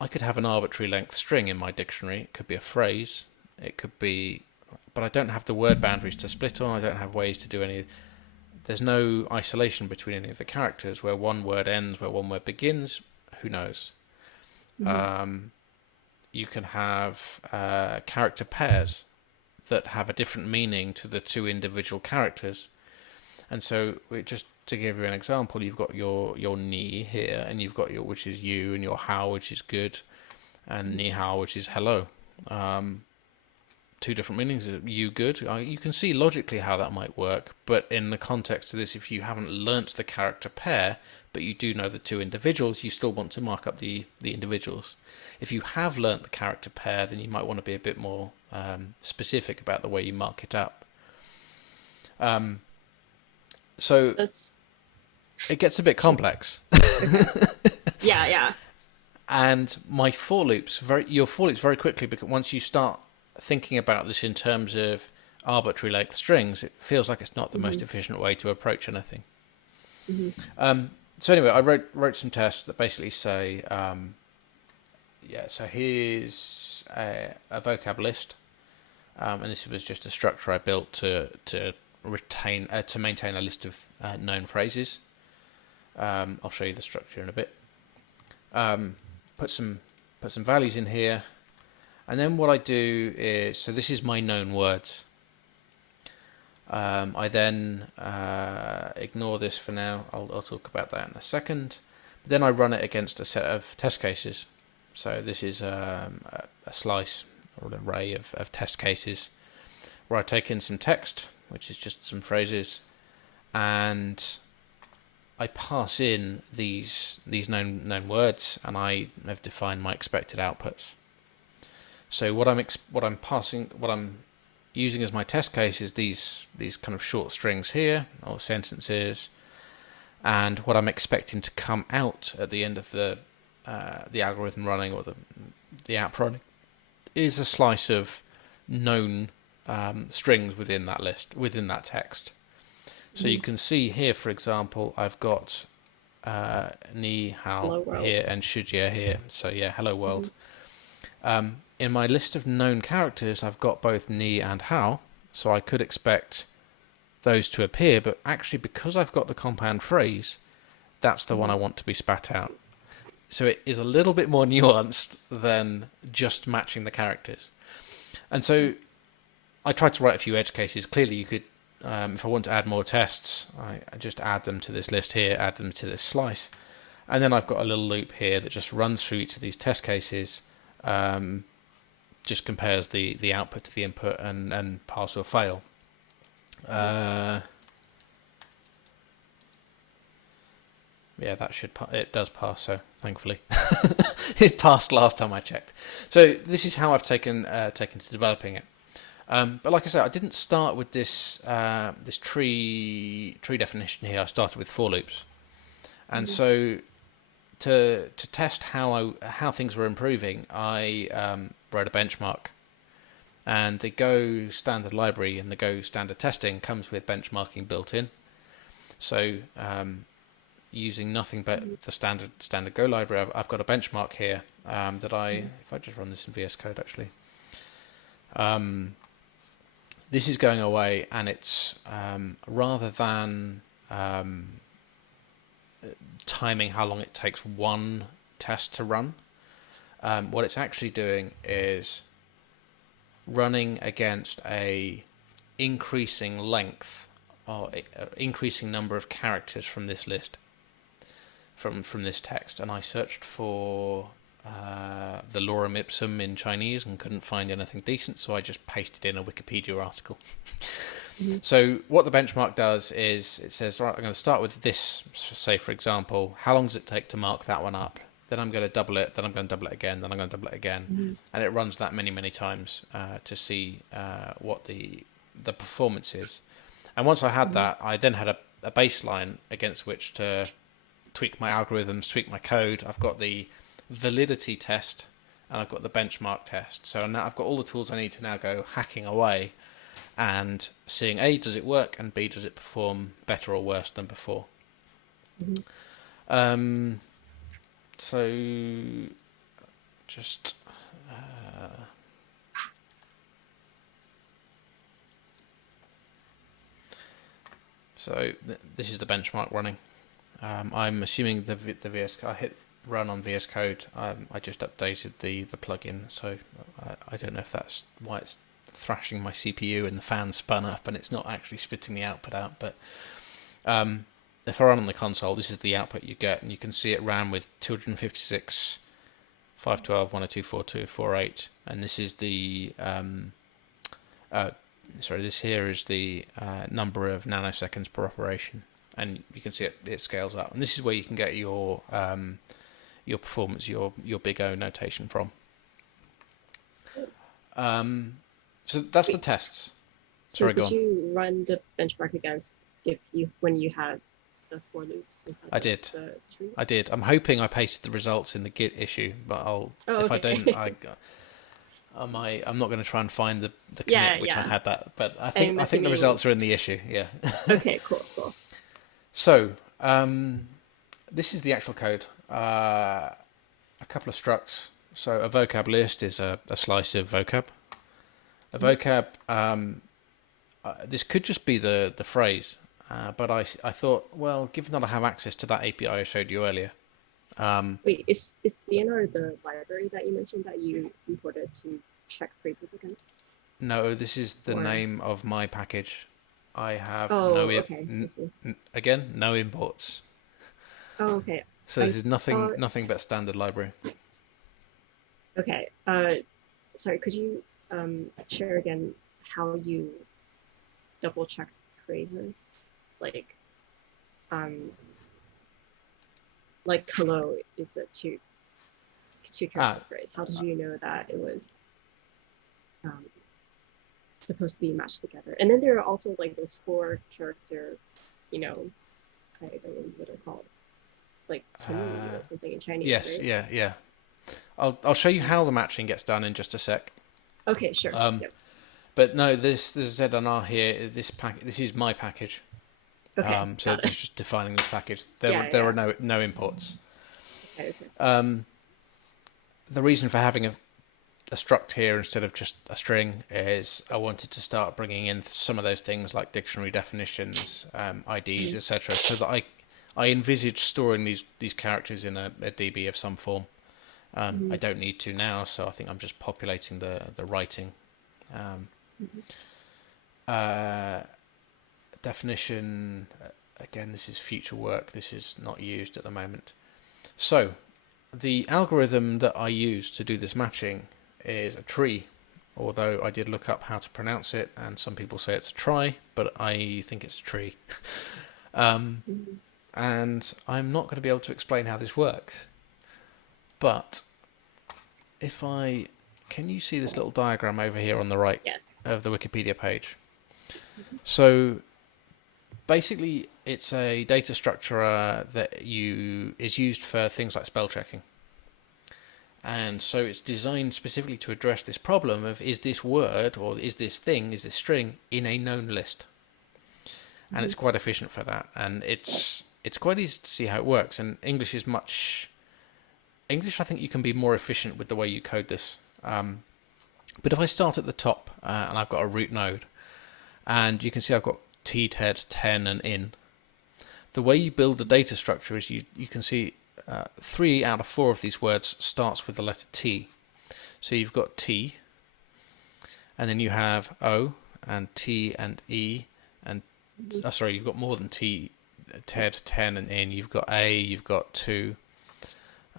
I could have an arbitrary length string in my dictionary. It could be a phrase. It could be... But I don't have the word boundaries to split on. I don't have ways to do any... There's no isolation between any of the characters where one word ends, where one word begins. Who knows? You can have character pairs that have a different meaning to the two individual characters. And so, just to give you an example, you've got your ni here, and you've got your, which is you, and your hao, which is good, and ni hao, which is hello. Two different meanings. You good. You can see logically how that might work, but in the context of this, if you haven't learnt the character pair, but you do know the two individuals, you still want to mark up the individuals. If you have learnt the character pair, then you might want to be a bit more specific about the way you mark it up. So That's it gets a bit complex. yeah. And my for loops, your for loops very quickly, because once you start thinking about this in terms of arbitrary length strings, it feels like it's not the most efficient way to approach anything. So anyway, I wrote some tests that basically say, so here's a vocab list, and this was just a structure I built to maintain a list of known phrases. I'll show you the structure in a bit. Put some values in here, and then what I do is, so this is my known words. I then ignore this for now. I'll talk about that in a second. But then I run it against a set of test cases. So this is a slice or an array of test cases where I take in some text, which is just some phrases, and I pass in these known words, and I have defined my expected outputs. So what I'm using as my test case is these kind of short strings here or sentences, and what I'm expecting to come out at the end of the algorithm running or the app running is a slice of known strings within that list, within that text. So you can see here, for example, I've got ni hao here and shujie here. So yeah, hello world. In my list of known characters, I've got both ni and hao, so I could expect those to appear, but actually because I've got the compound phrase, that's the one I want to be spat out. So it is a little bit more nuanced than just matching the characters. And so I tried to write a few edge cases. Clearly you could, if I want to add more tests, I just add them to this list here, add them to this slice. And then I've got a little loop here that just runs through each of these test cases, just compares the output to the input and pass or fail. Yeah, it does pass, so thankfully. It passed last time I checked. So this is how I've taken to developing it. But like I said, I didn't start with this tree definition here. I started with for loops. And so to test how things were improving, I wrote a benchmark. And the Go standard library and the Go standard testing comes with benchmarking built in. So using nothing but the standard Go library, I've got a benchmark here that if I just run this in VS Code actually, this is going away, and it's rather than timing how long it takes one test to run, what it's actually doing is running against a increasing length or increasing number of characters from this list, from this text. And I searched for the lorem ipsum in Chinese and couldn't find anything decent, so I just pasted in a Wikipedia article. So what the benchmark does is it says, right, I'm going to start with this, say for example, how long does it take to mark that one up? Then I'm going to double it, then I'm going to double it again, then I'm going to double it again. And it runs that many times to see what the performance is. And once I had that, I then had a baseline against which to tweak my algorithms, tweak my code. I've got the validity test and I've got the benchmark test. So now I've got all the tools I need to now go hacking away and seeing A, does it work, and B, does it perform better or worse than before. So just this is the benchmark running. I'm assuming the VS Code, I hit run on VS Code. I just updated the plugin, so I don't know if that's why it's thrashing my CPU and the fan spun up and it's not actually spitting the output out. But if I run on the console, this is the output you get, and you can see it ran with 256, 512, 102, 42, 48, and this is the this here is the number of nanoseconds per operation, and you can see it scales up. And this is where you can get your performance, your big O notation from. So that's the tests. So did you run the benchmark against when you had the for loops? I did. I did. I'm hoping I pasted the results in the Git issue, but if I don't, I'm not going to try and find the commit which I had that. But I think the results are in the issue. Yeah. Okay. Cool. So this is the actual code. A couple of structs. So a vocab list is a slice of vocab. A vocab, this could just be the phrase, but I thought, well, given that I have access to that API I showed you earlier. Wait, is CNR the library that you mentioned that you imported to check phrases against? No, this is the name of my package. I have Oh, okay. I see. again, no imports. Oh, okay. So I this is thought, nothing but standard library. okay. Sorry, could you share again how you double checked phrases? It's um, like hello is a two character Ah, phrase. How did you know that it was um, supposed to be matched together? And then there are also like those four character, you know, I don't remember what they're called, like Qinyu uh, or something in Chinese, yes, right? yeah, yeah. I'll show you how the matching gets done in just a sec. Okay, sure. Um, Yep. but no, this ZNR here, this is my package. Okay, So got it's it. just defining this package. Yeah, There yeah. are no imports. Okay, okay. The reason for having a struct here instead of just a string is I wanted to start bringing in some of those things like dictionary definitions, IDs, Mhm. etc., so that I envisage storing these characters in a DB of some form. I Mhm. don't need to now, so I think I'm just populating the writing. Um, Mhm. uh, Definition, again, this is future work. This is not used at the moment. So the algorithm that I use to do this matching is a tree, although I did look up how to pronounce it, and some people say it's a try, but I think it's a tree. Mhm. And I'm not going to be able to explain how this works. But if I... Can you see this little diagram over here on the right Yes. of the Wikipedia page? Mhm. So basically, it's a data structure that is used for things like spell checking. And so it's designed specifically to address this problem of is this word or is this thing, is this string in a known list? And it's Mhm. quite efficient for that. And it's quite easy to see how it works. And English, I think you can be more efficient with the way you code this. But if I start at the top and I've got a root node, and you can see I've got t, ted, ten, and in. The way you build the data structure is you can see 3 out of 4 of these words starts with the letter T. So you've got T, and then you have O, and T, and E, and Mhm. sorry, you've got more than T, Ted, 10, and in. You've got A, you've got 2.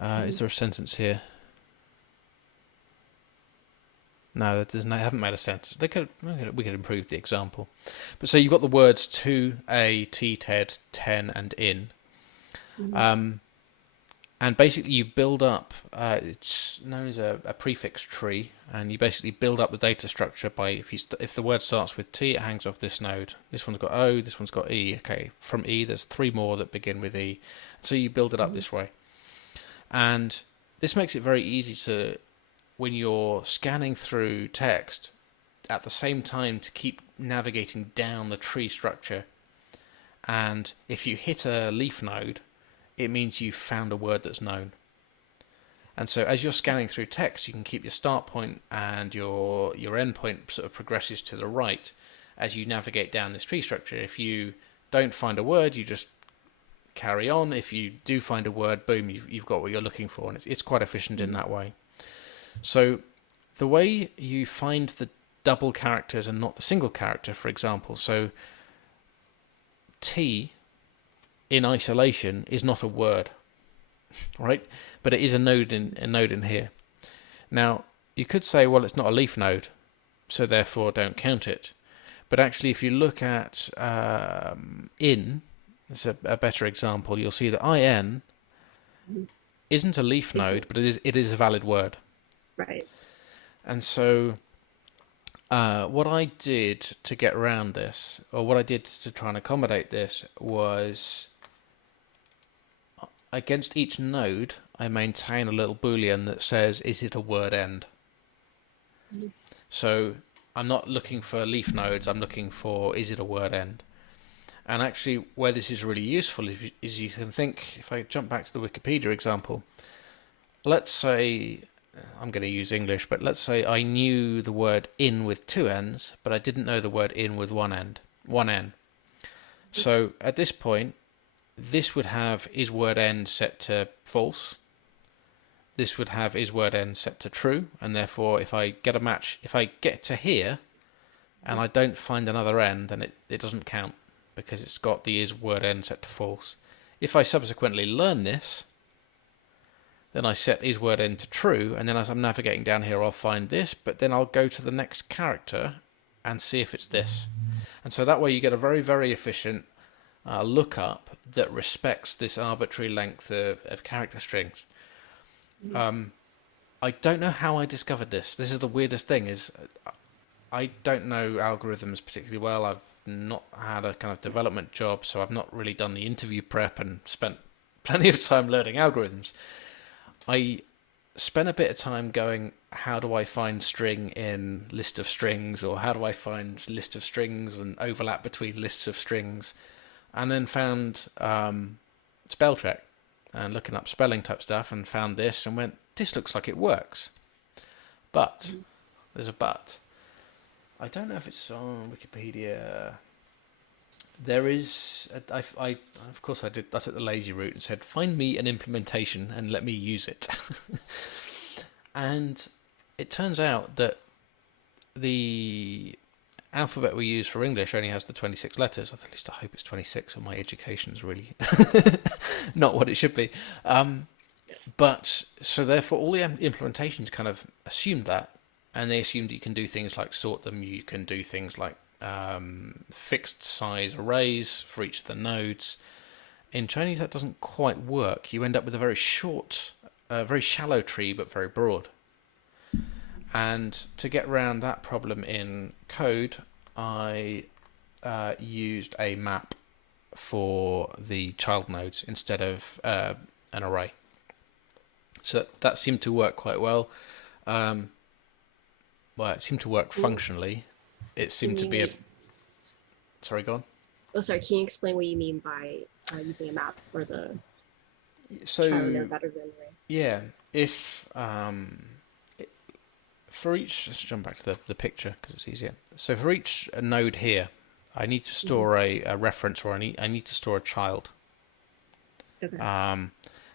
Is Mhm. there a sentence here? No, I haven't made a sentence. We could improve the example. But so you've got the words to, A, T, Ted, 10, and in. Mhm. Um, and basically you build up, it's known as a prefix tree, and you basically build up the data structure by, if the word starts with T, it hangs off this node. This one's got O, this one's got E. Okay, from E, there's 3 more that begin with E. So you build it up Mhm. this way. And this makes it very easy to, when you're scanning through text, at the same time to keep navigating down the tree structure. And if you hit a leaf node, it means you've found a word that's known. And so as you're scanning through text, you can keep your start point and your end point sort of progresses to the right as you navigate down this tree structure. If you don't find a word, you just carry on. If you do find a word, boom, you've got what you're looking for. And it's quite efficient in Mhm. that way. So the way you find the double characters and not the single character, for example, so T in isolation is not a word, right? But it is a node in here. Now, you could say, well, it's not a leaf node, so therefore don't count it. But actually, if you look at in, it's a better example, you'll see that in Mhm. isn't a leaf Isn't node, but it is a valid word. right. And so what I did to get around this, or what I did to try and accommodate this, was against each node, I maintain a little boolean that says, is it a word end? Mhm. So I'm not looking for leaf nodes, I'm looking for, is it a word end? And actually, where this is really useful is you can think, if I jump back to the Wikipedia example, let's say, I'm going to use English, but let's say I knew the word in with 2 N's, but I didn't know the word in with 1 N. So at this point, this would have is word end set to false. This would have is word end set to true, and therefore if I get a match, if I get to here and I don't find another end, then it doesn't count because it's got the is word end set to false. If I subsequently learn this, then I set is word end to true, and then as I'm navigating down here, I'll find this, but then I'll go to the next character and see if it's this. And so that way you get a very, very efficient lookup that respects this arbitrary length of character strings. I don't know how I discovered this. This is the weirdest thing, is I don't know algorithms particularly well. I've not had a kind of development job, so I've not really done the interview prep and spent plenty of time learning algorithms. I spent a bit of time going, how do I find string in list of strings, or how do I find list of strings and overlap between lists of strings, and then found spell check and looking up spelling type stuff and found this and went, this looks like it works. But, there's a but. I don't know if it's on Wikipedia. There is, I of course I took the lazy route and said, find me an implementation and let me use it. And it turns out that the alphabet we use for English only has the 26 letters. At least I hope it's 26, or my education's really not what it should be. But so therefore all the implementations kind of assumed that, and they assumed you can do things like sort them, you can do things like fixed size arrays for each of the nodes. In Chinese that doesn't quite work. You end up with a very short, very shallow tree but very broad. And to get around that problem in code, I used a map for the child nodes instead of an array. So that seemed to work quite well. Well, it seemed to work functionally. It seemed to be a... Sorry, go on. Oh, sorry. Can you explain what you mean by using a map for the child node better than array? Yeah, if... for each... Let's jump back to the picture because it's easier. So for each node here, I need to store a reference, or I need to store a child. Okay.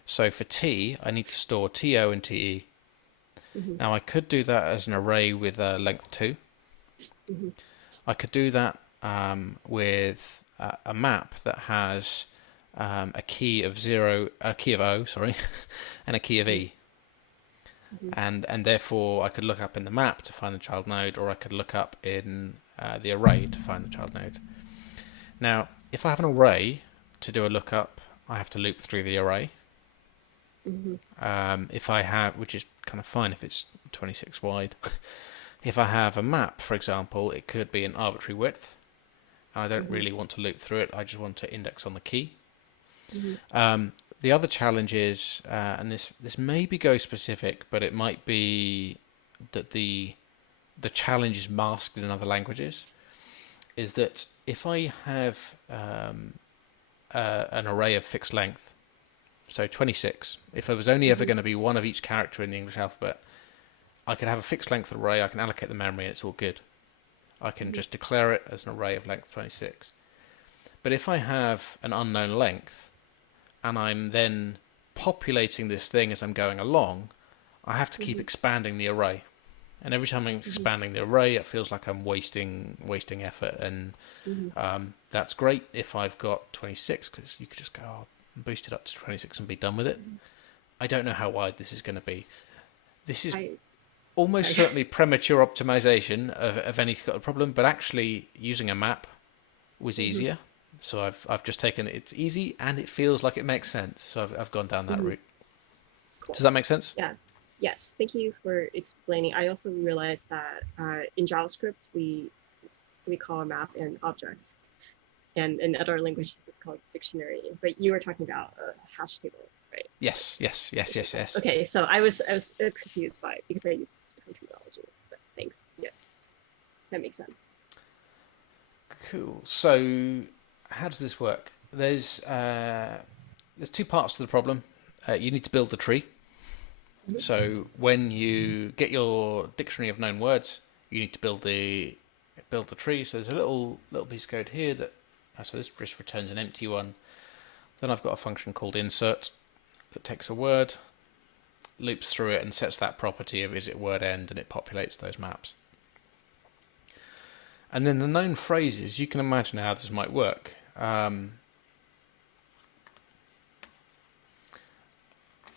So for T, I need to store TO and TE. Now I could do that as an array with length 2. I could do that with a map that has a key of O, sorry, and a key of E. And therefore I could look up in the map to find the child node, or I could look up in the array to find the child node. Now, if I have an array to do a lookup, I have to loop through the array. If I have, which is kind of fine if it's 26 wide. If I have a map, for example, it could be an arbitrary width. I don't really want to loop through it. I just want to index on the key. The other challenge is, and this may be Go specific, but it might be that the challenge is masked in other languages, is that if I have an array of fixed length, so 26, if there was only ever going to be one of each character in the English alphabet, I could have a fixed length array, I can allocate the memory, and it's all good. I can just declare it as an array of length 26. But if I have an unknown length, and I'm then populating this thing as I'm going along, I have to keep expanding the array. And every time I'm expanding the array, it feels like I'm wasting effort. And that's great if I've got 26, because you could just go, boost it up to 26 and be done with it. I don't know how wide this is going to be. This is almost certainly premature optimization of any kind of problem, but actually using a map was easier. So I've just taken it's easy and it feels like it makes sense. So I've gone down that route. Cool. Does that make sense? Yeah. Yes. Thank you for explaining. I also realized that in JavaScript we call a map in objects, and in other languages it's called dictionary. But you were talking about a hash table, right? Yes. Okay, so I was confused by it because I used different terminology. But thanks. Yeah, that makes sense. Cool. So how does this work? There's two parts to the problem. You need to build the tree. So when you get your dictionary of known words, you need to build the tree. So there's a little piece of code here that so this just returns an empty one. Then I've got a function called insert that takes a word, loops through it, and sets that property of is it word end, and it populates those maps. And then the known phrases, you can imagine how this might work. I'm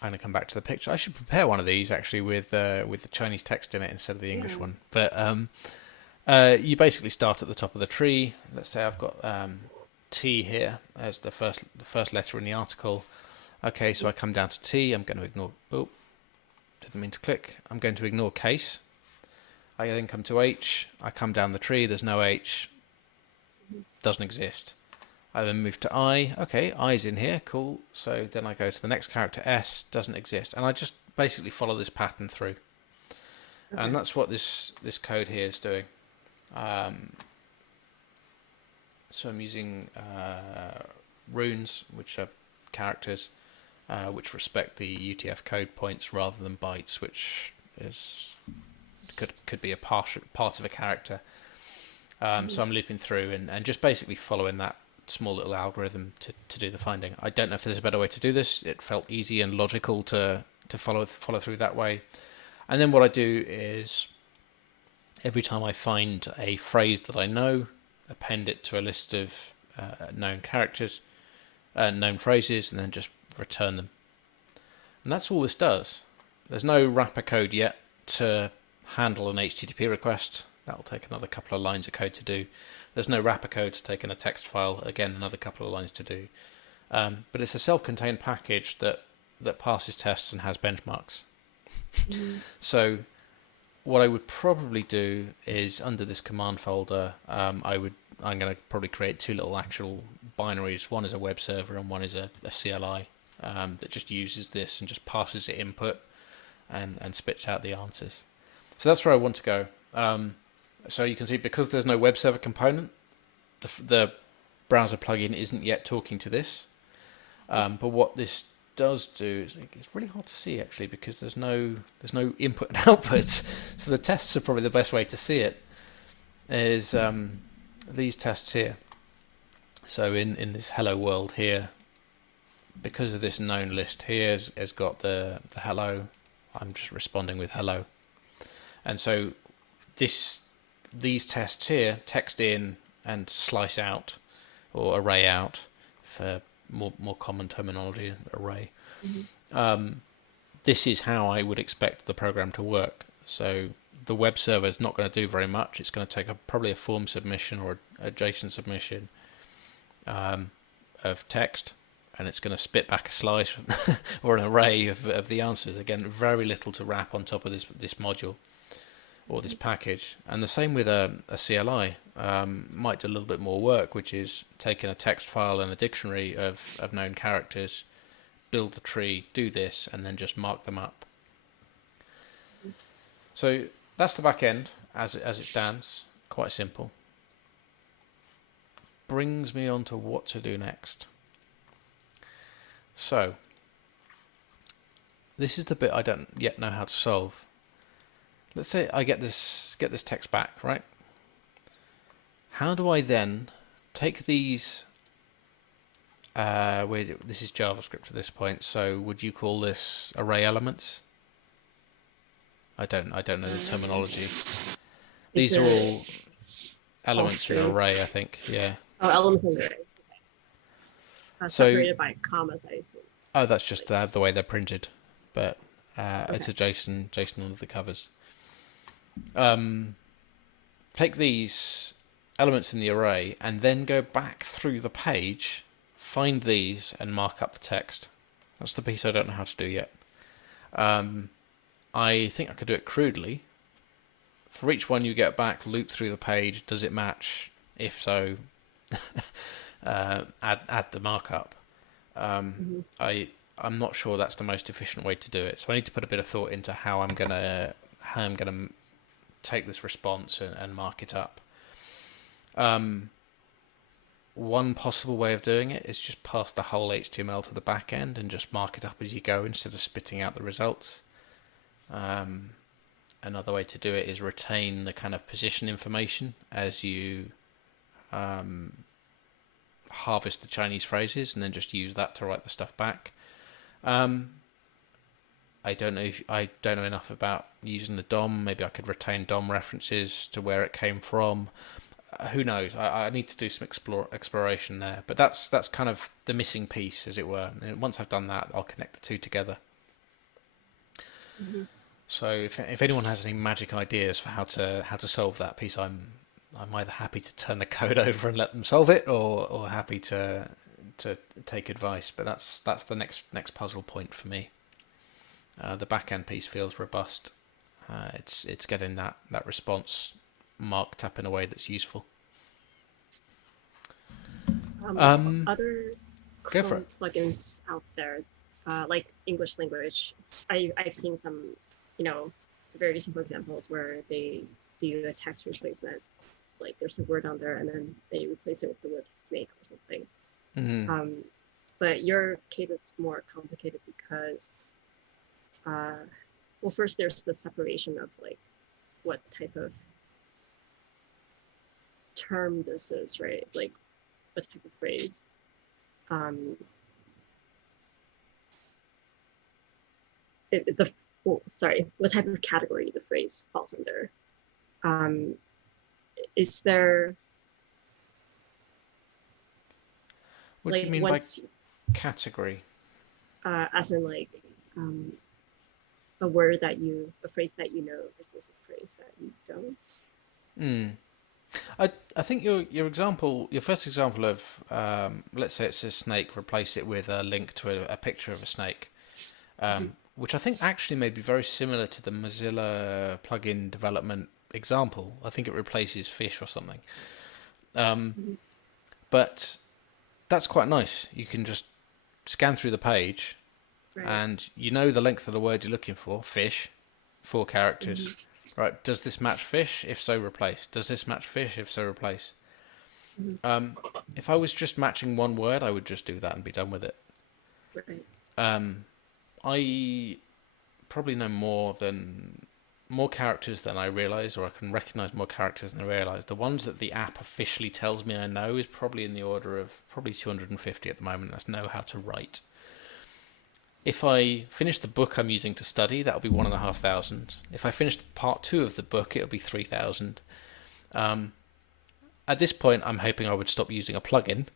going to come back to the picture. I should prepare one of these actually with the Chinese text in it instead of the English one. But you basically start at the top of the tree. Let's say I've got T here as the first letter in the article. Okay, so I come down to T. I'm going to ignore. Oh, didn't mean to click. I'm going to ignore case. I then come to H. I come down the tree. There's no H. Doesn't exist. I then move to I. Okay, I's in here. Cool. So then I go to the next character, S. Doesn't exist. And I just basically follow this pattern through. Okay. And that's what this code here is doing. So I'm using runes, which are characters, which respect the UTF code points rather than bytes, which could be a part of a character. So I'm looping through and just basically following that small little algorithm to do the finding. I don't know if there's a better way to do this. It felt easy and logical to follow through that way. And then what I do is every time I find a phrase that I know, append it to a list of known characters, known phrases, and then just return them. And that's all this does. There's no wrapper code yet to handle an HTTP request. That'll take another couple of lines of code to do. There's no wrapper code to take in a text file. Again, another couple of lines to do. But it's a self-contained package that passes tests and has benchmarks. So what I would probably do is under this command folder, I'm going to probably create two little actual binaries. One is a web server and one is a CLI that just uses this and just passes it input and spits out the answers. So that's where I want to go. So you can see because there's no web server component, the browser plugin isn't yet talking to this. But what this does do is it's really hard to see actually because there's no input and output. So the tests are probably the best way to see it. Is these tests here. So in this hello world here, because of this known list here has got the hello. I'm just responding with hello, and so these tests here, text in and slice out, or array out, for more common terminology, array. This is how I would expect the program to work. So the web server is not going to do very much. It's going to take probably a form submission or a JSON submission of text, and it's going to spit back a slice or an array of the answers. Again, very little to wrap on top of this module or this package. And the same with a CLI. Might do a little bit more work, which is taking a text file and a dictionary of known characters, build the tree, do this, and then just mark them up. So that's the back end as it stands. Quite simple. Brings me on to what to do next. So this is the bit I don't yet know how to solve. Let's say I get this text back, right? How do I then take these? This is JavaScript at this point. So would you call this array elements? I don't know the terminology. These are all elements in an array, I think. Yeah. Oh, elements in an array. Separated by commas, I assume. Oh, that's just the way they're printed, but it's a JSON under the covers. Take these elements in the array and then go back through the page, find these and mark up the text. That's the piece I don't know how to do yet. I think I could do it crudely. For each one you get back, loop through the page. Does it match? If so, add the markup. I'm not sure that's the most efficient way to do it. So I need to put a bit of thought into how I'm gonna take this response and mark it up. One possible way of doing it is just pass the whole HTML to the back end and just mark it up as you go instead of spitting out the results. Another way to do it is retain the kind of position information as you harvest the Chinese phrases and then just use that to write the stuff back. I don't know enough about using the DOM. Maybe I could retain DOM references to where it came from. who knows? I need to do some exploration there. But that's kind of the missing piece, as it were. And once I've done that, I'll connect the two together. Mm-hmm. So if anyone has any magic ideas for how to solve that piece, I'm either happy to turn the code over and let them solve it, or happy to take advice. But that's the next puzzle point for me. The back end piece feels robust. It's getting that response marked up in a way that's useful. Other Go for Chrome plugins out there, like English language, I've seen some, very simple examples where they do a text replacement. Like there's a word on there and then they replace it with the word snake or something. Mm-hmm. But your case is more complicated because, well, first there's the separation of like what type of term this is, right? Like what type of phrase. What type of category the phrase falls under. Is there? What do you mean by category? As in like a phrase that you know versus a phrase that you don't. I think your first example of let's say it's a snake, replace it with a link to a picture of a snake, which I think actually may be very similar to the Mozilla plugin development example. I think it replaces fish or something, but that's quite nice. You can just scan through the page, Right. and you know the length of the word you're looking for. Fish, 4 characters. Right, does this match fish? If so, replace. Does this match fish? If so, replace. If I was just matching one word, I would just do that and be done with it. Right. I probably know more characters than I realise, or I can recognise more characters than I realise. The ones that the app officially tells me I know is probably in the order of probably 250 at the moment. That's know how to write. If I finish the book I'm using to study, that'll be 1,500. If I finish part 2 of the book, it'll be 3,000. At this point, I'm hoping I would stop using a plugin.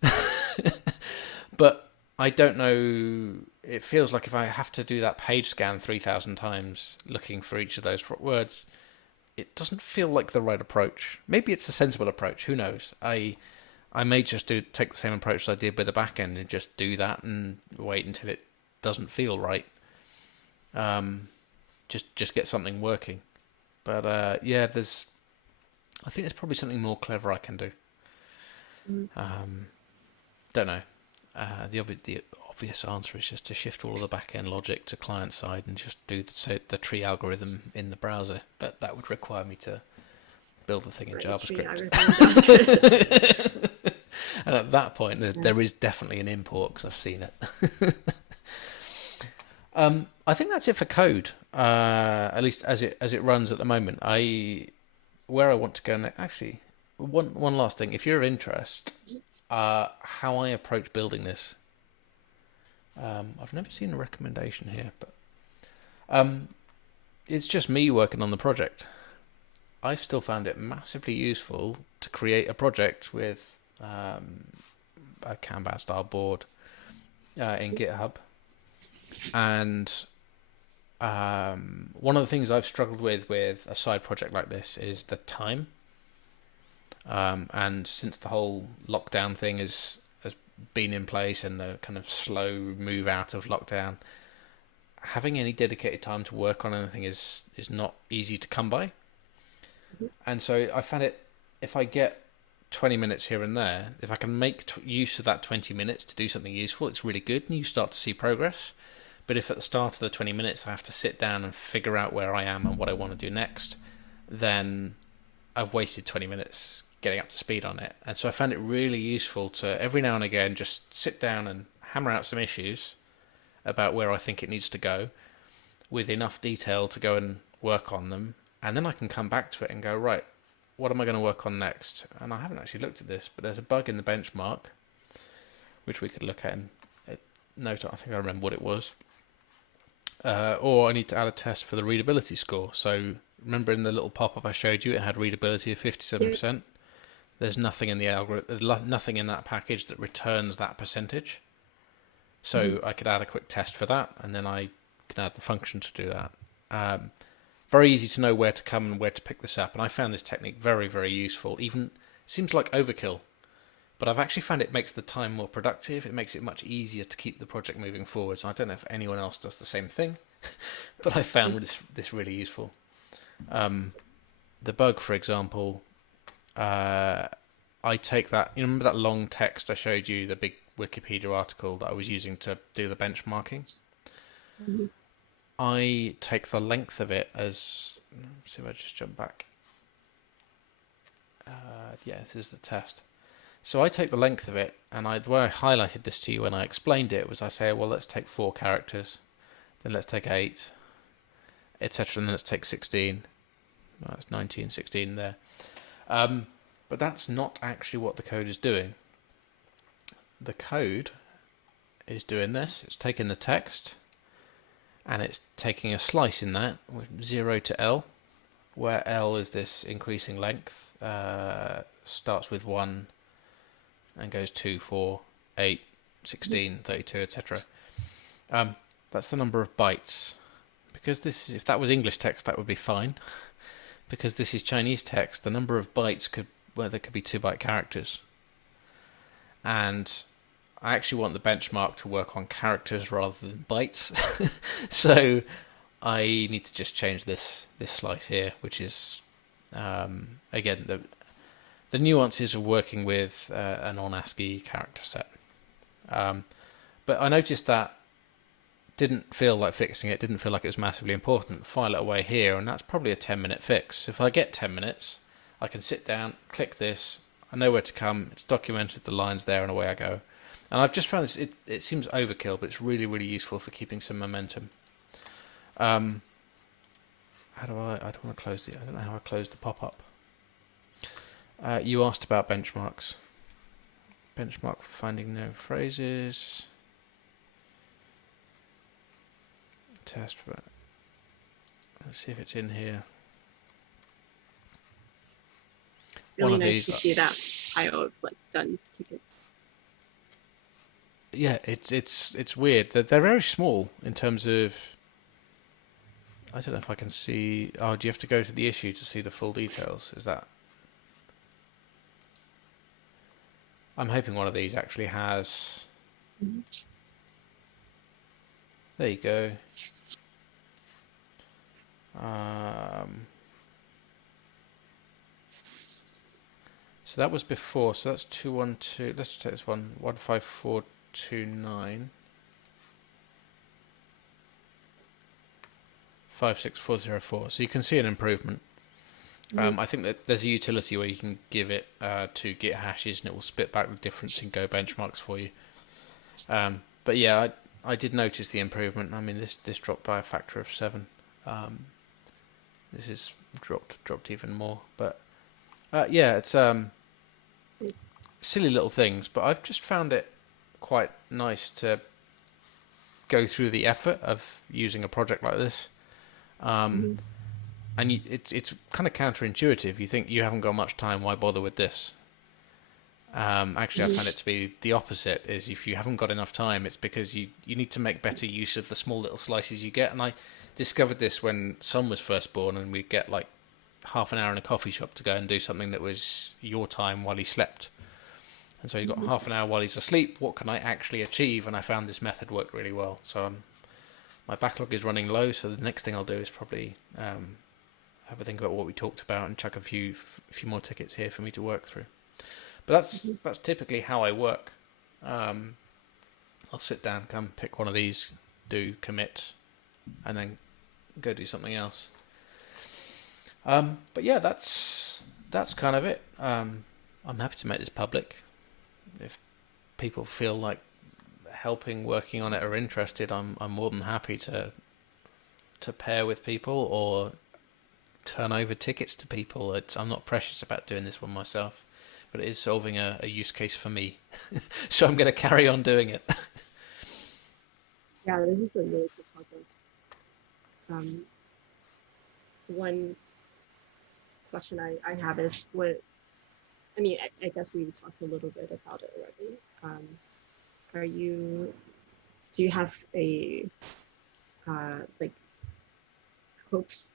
But I don't know. It feels like if I have to do that page scan 3,000 times looking for each of those words, it doesn't feel like the right approach. Maybe it's a sensible approach. Who knows? I may just take the same approach as I did with the back end and just do that and wait until it doesn't feel right. Just get something working. But I think there's probably something more clever I can do. Don't know. The obvious answer is just to shift all of the back end logic to client side and just do the tree algorithm in the browser. But that would require me to build the thing in JavaScript. And at that point, there is definitely an import because I've seen it. I think that's it for code, at least as it runs at the moment. Where I want to go next. Actually, one last thing. If you're of interest, how I approach building this. I've never seen a recommendation here, but it's just me working on the project. I've still found it massively useful to create a project with a Kanban style board in GitHub. And one of the things I've struggled with a side project like this is the time. And since the whole lockdown thing has been in place and the kind of slow move out of lockdown, having any dedicated time to work on anything is not easy to come by. And so I found it, if I get 20 minutes here and there, if I can make use of that 20 minutes to do something useful, it's really good and you start to see progress. But if at the start of the 20 minutes I have to sit down and figure out where I am and what I want to do next, then I've wasted 20 minutes getting up to speed on it. And so I found it really useful to every now and again just sit down and hammer out some issues about where I think it needs to go with enough detail to go and work on them. And then I can come back to it and go, right, what am I going to work on next? And I haven't actually looked at this, but there's a bug in the benchmark, which we could look at and note. I think I remember what it was. Or I need to add a test for the readability score. So remember in the little pop-up I showed you, it had readability of 57%. there's nothing in the algorithm, nothing in that package that returns that percentage. So I could add a quick test for that, and then I can add the function to do that. Very easy to know where to come and where to pick this up, and I found this technique very, very useful. Even seems like overkill, but I've actually found it makes the time more productive. It makes it much easier to keep the project moving forward. So I don't know if anyone else does the same thing, but I found this really useful. The bug, for example, I take that. You remember that long text I showed you, the big Wikipedia article that I was using to do the benchmarking? I take the length of it as. Let's see if I just jump back. Yeah, this is the test. So I take the length of it, and the way I highlighted this to you when I explained it was I say, well, let's take 4 characters, then let's take 8, etc., and then let's take 16. No, it's 19, 16 there. But that's not actually what the code is doing. The code is doing this. It's taking the text, and it's taking a slice in that, with 0 to L, where L is this increasing length, starts with 1, and goes 2, 4, 8, 16, 32, etc. That's the number of bytes. Because if that was English text, that would be fine. Because this is Chinese text, the number of bytes there could be 2-byte characters. And I actually want the benchmark to work on characters rather than bytes. So I need to just change this slice here, which is, again, the nuances of working with a non-ASCII character set. But I noticed that didn't feel like fixing it, didn't feel like it was massively important. File it away here, and that's probably a 10-minute fix. If I get 10 minutes, I can sit down, click this, I know where to come, it's documented, the line's there, and away I go. And I've just found this, it seems overkill, but it's really, really useful for keeping some momentum. How do I don't want to close I don't know how I close the pop-up. You asked about benchmarks. Benchmark for finding no phrases. Test for. Let's see if it's in here. Really nice to see that pile of done tickets. Yeah, it's weird. They're very small in terms of. I don't know if I can see. Oh, do you have to go to the issue to see the full details? Is that? I'm hoping one of these actually has. There you go. So that was before. So that's 212. Let's just take this one. 15429. 56404. So you can see an improvement. I think that there's a utility where you can give it to Git hashes, and it will spit back the difference in Go benchmarks for you. But yeah, I did notice the improvement. I mean, this dropped by a factor of 7. This is dropped even more. But yeah, it's silly little things. But I've just found it quite nice to go through the effort of using a project like this. And it's kind of counterintuitive. You think you haven't got much time, why bother with this? Actually, I found it to be the opposite. Is if you haven't got enough time, it's because you need to make better use of the small little slices you get. And I discovered this when Son was first born, and we'd get like half an hour in a coffee shop to go and do something that was your time while he slept. And so you got half an hour while he's asleep. What can I actually achieve? And I found this method worked really well. So my backlog is running low. So the next thing I'll do is probably have a think about what we talked about and chuck a few more tickets here for me to work through. But that's typically how I work. I'll sit down, come pick one of these, do commit, and then go do something else. But yeah, that's kind of it. I'm happy to make this public. If people feel like helping, working on it, are interested, I'm more than happy to pair with people or turn over tickets to people. I'm not precious about doing this one myself, but it is solving a use case for me. So I'm going to carry on doing it. Yeah, this is a really good problem. One question I have is I mean, I guess we talked a little bit about it already. Are you, do you have a, like hopes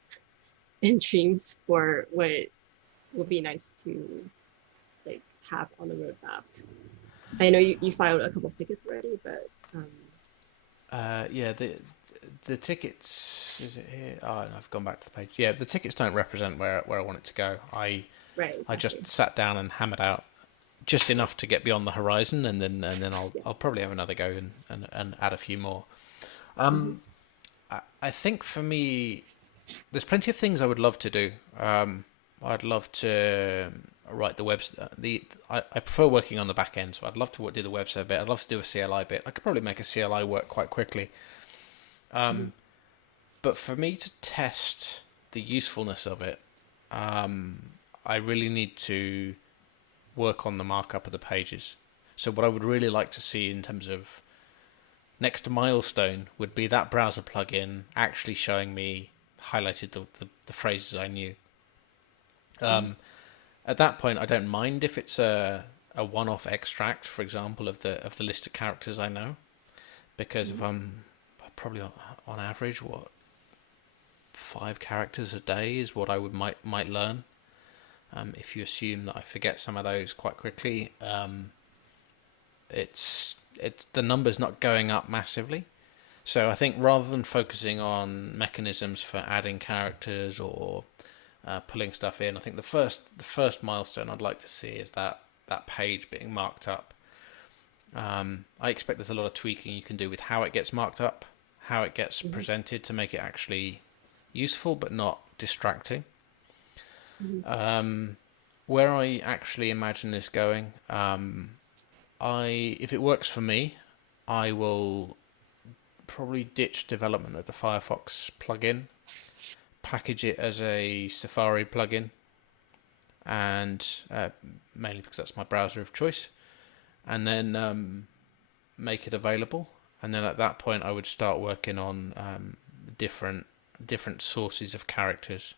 and dreams for what would be nice to like have on the roadmap? I know you filed a couple of tickets already, but Yeah, the tickets, is it here? Oh, no, I've gone back to the page. Yeah, the tickets don't represent where I want it to go. right, I exactly. just sat down and hammered out just enough to get beyond the horizon, and then Yeah. I'll probably have another go and add a few more. Mm-hmm. I think for me, there's plenty of things I would love to do. I'd love to write the web. I prefer working on the back end, so I'd love to do the website bit. I'd love to do a CLI bit. I could probably make a CLI work quite quickly. But for me to test the usefulness of it, I really need to work on the markup of the pages. So what I would really like to see in terms of next milestone would be that browser plugin actually showing me highlighted the phrases I knew. At that point, I don't mind if it's a one-off extract, for example, of the list of characters I know, because if I'm probably on average, 5 characters a day is what I might learn. If you assume that I forget some of those quite quickly, it's the number's not going up massively. So I think rather than focusing on mechanisms for adding characters or pulling stuff in, I think the first milestone I'd like to see is that page being marked up. I expect there's a lot of tweaking you can do with how it gets marked up, how it gets presented to make it actually useful but not distracting. Where I actually imagine this going, if it works for me, I will probably ditch development of the Firefox plugin, package it as a Safari plugin, and mainly because that's my browser of choice, and then make it available. And then at that point, I would start working on different sources of characters.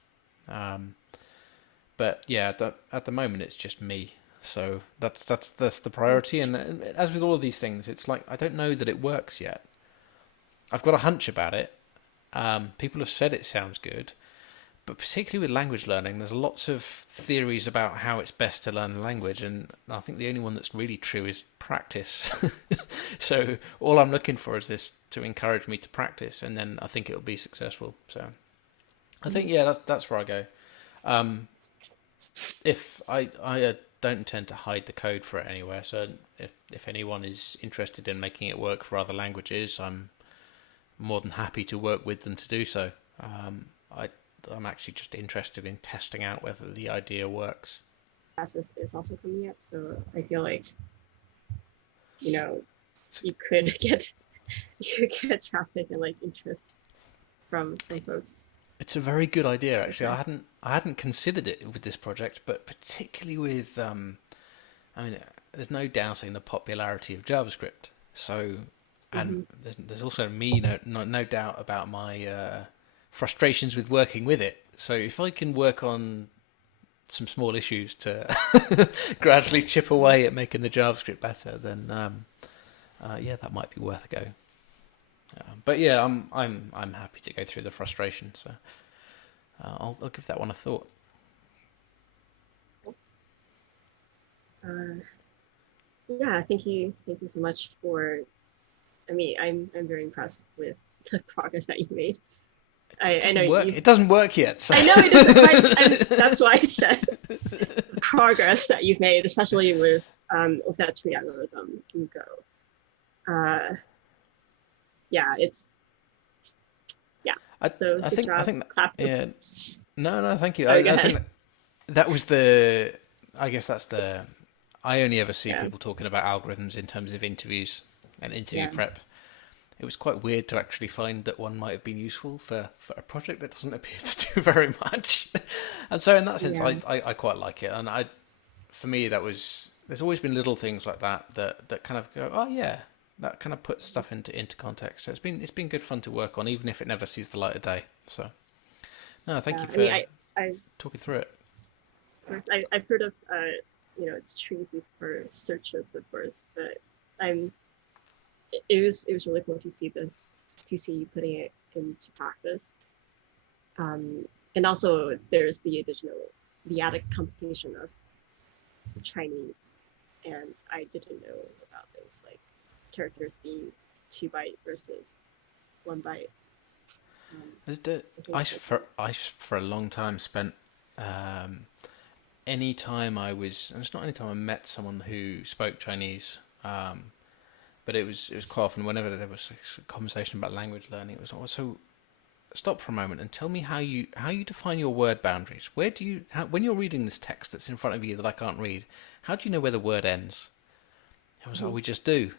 But yeah, at the moment, it's just me. So that's the priority. And as with all of these things, it's like I don't know that it works yet. I've got a hunch about it. People have said it sounds good, but particularly with language learning, there's lots of theories about how it's best to learn the language, and I think the only one that's really true is practice. So all I'm looking for is this to encourage me to practice, and then I think it'll be successful. So I think that's where I go. If I don't intend to hide the code for it anywhere, so if anyone is interested in making it work for other languages, I'm more than happy to work with them to do so. I'm actually just interested in testing out whether the idea works. Is also coming up, so I feel like you could get traffic and like interest from folks. It's a very good idea, actually. I hadn't considered it with this project, but particularly with I mean, there's no doubting the popularity of JavaScript. So, and there's also no doubt about my frustrations with working with it. So if I can work on some small issues to gradually chip away at making the JavaScript better, then yeah, that might be worth a go. But yeah, I'm happy to go through the frustration. So I'll give that one a thought. Yeah, thank you so much for. I mean, I'm very impressed with the progress that you made. I know it doesn't work yet. So. I know it doesn't. That's why I said progress that you've made, especially with that tree algorithm in Go. Yeah, it's So I think yeah. No, thank you. Oh, I think that was the. I guess that's the. I only ever see people talking about algorithms in terms of interviews and interview prep. It was quite weird to actually find that one might have been useful for a project that doesn't appear to do very much. And so in that sense, I quite like it. And for me, there's always been little things like that kind of go, oh yeah, that kind of puts stuff into context. So it's been good fun to work on, even if it never sees the light of day. So no, thank you for talking through it. I've heard of you know, trees you for searches at first, but I'm it was really cool to see you putting it into practice. And also there's the added complication of Chinese, and I didn't know about things like characters being 2 byte versus 1 byte. I for a long time spent any time I was, and it's not any time I met someone who spoke Chinese, but it was quite often whenever there was a conversation about language learning, it was always so. Stop for a moment and tell me how you define your word boundaries. Where do you when you're reading this text that's in front of you that I can't read? How do you know where the word ends? I was like, we just do.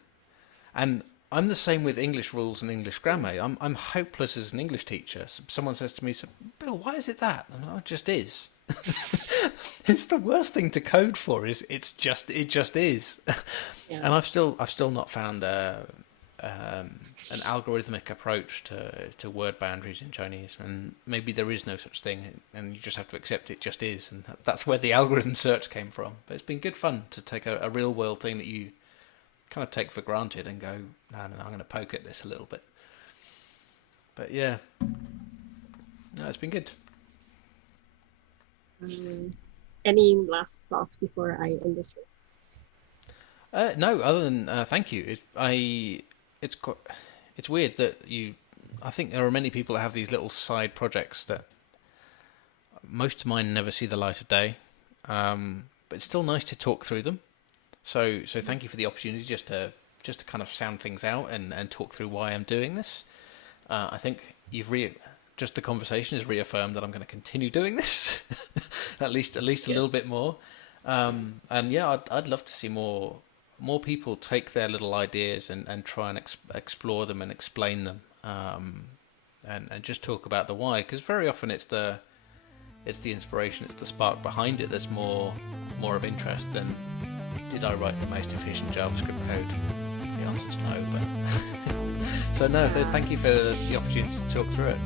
And I'm the same with English rules and English grammar. I'm hopeless as an English teacher. Someone says to me, "So, Bill, why is it that?" I'm like, "Oh, it just is." It's the worst thing to code for. It just is. Yeah. And I've still not found an algorithmic approach to word boundaries in Chinese, and maybe there is no such thing, and you just have to accept it just is, and that's where the algorithm search came from. But it's been good fun to take a real world thing that you kind of take for granted and go, no, I'm going to poke at this a little bit. But yeah, no, it's been good. Any last thoughts before I end this room? No, other than thank you. It's weird that I think there are many people that have these little side projects that most of mine never see the light of day, but it's still nice to talk through them. So thank you for the opportunity just to kind of sound things out and talk through why I'm doing this. I think just the conversation has reaffirmed that I'm going to continue doing this, at least a little bit more. And yeah, I'd love to see more people take their little ideas and try and explore them and explain them, and just talk about the why, because very often it's the inspiration, it's the spark behind it that's more of interest than did I write the most efficient JavaScript code. The answer's no, but so no, thank you for the opportunity to talk through it.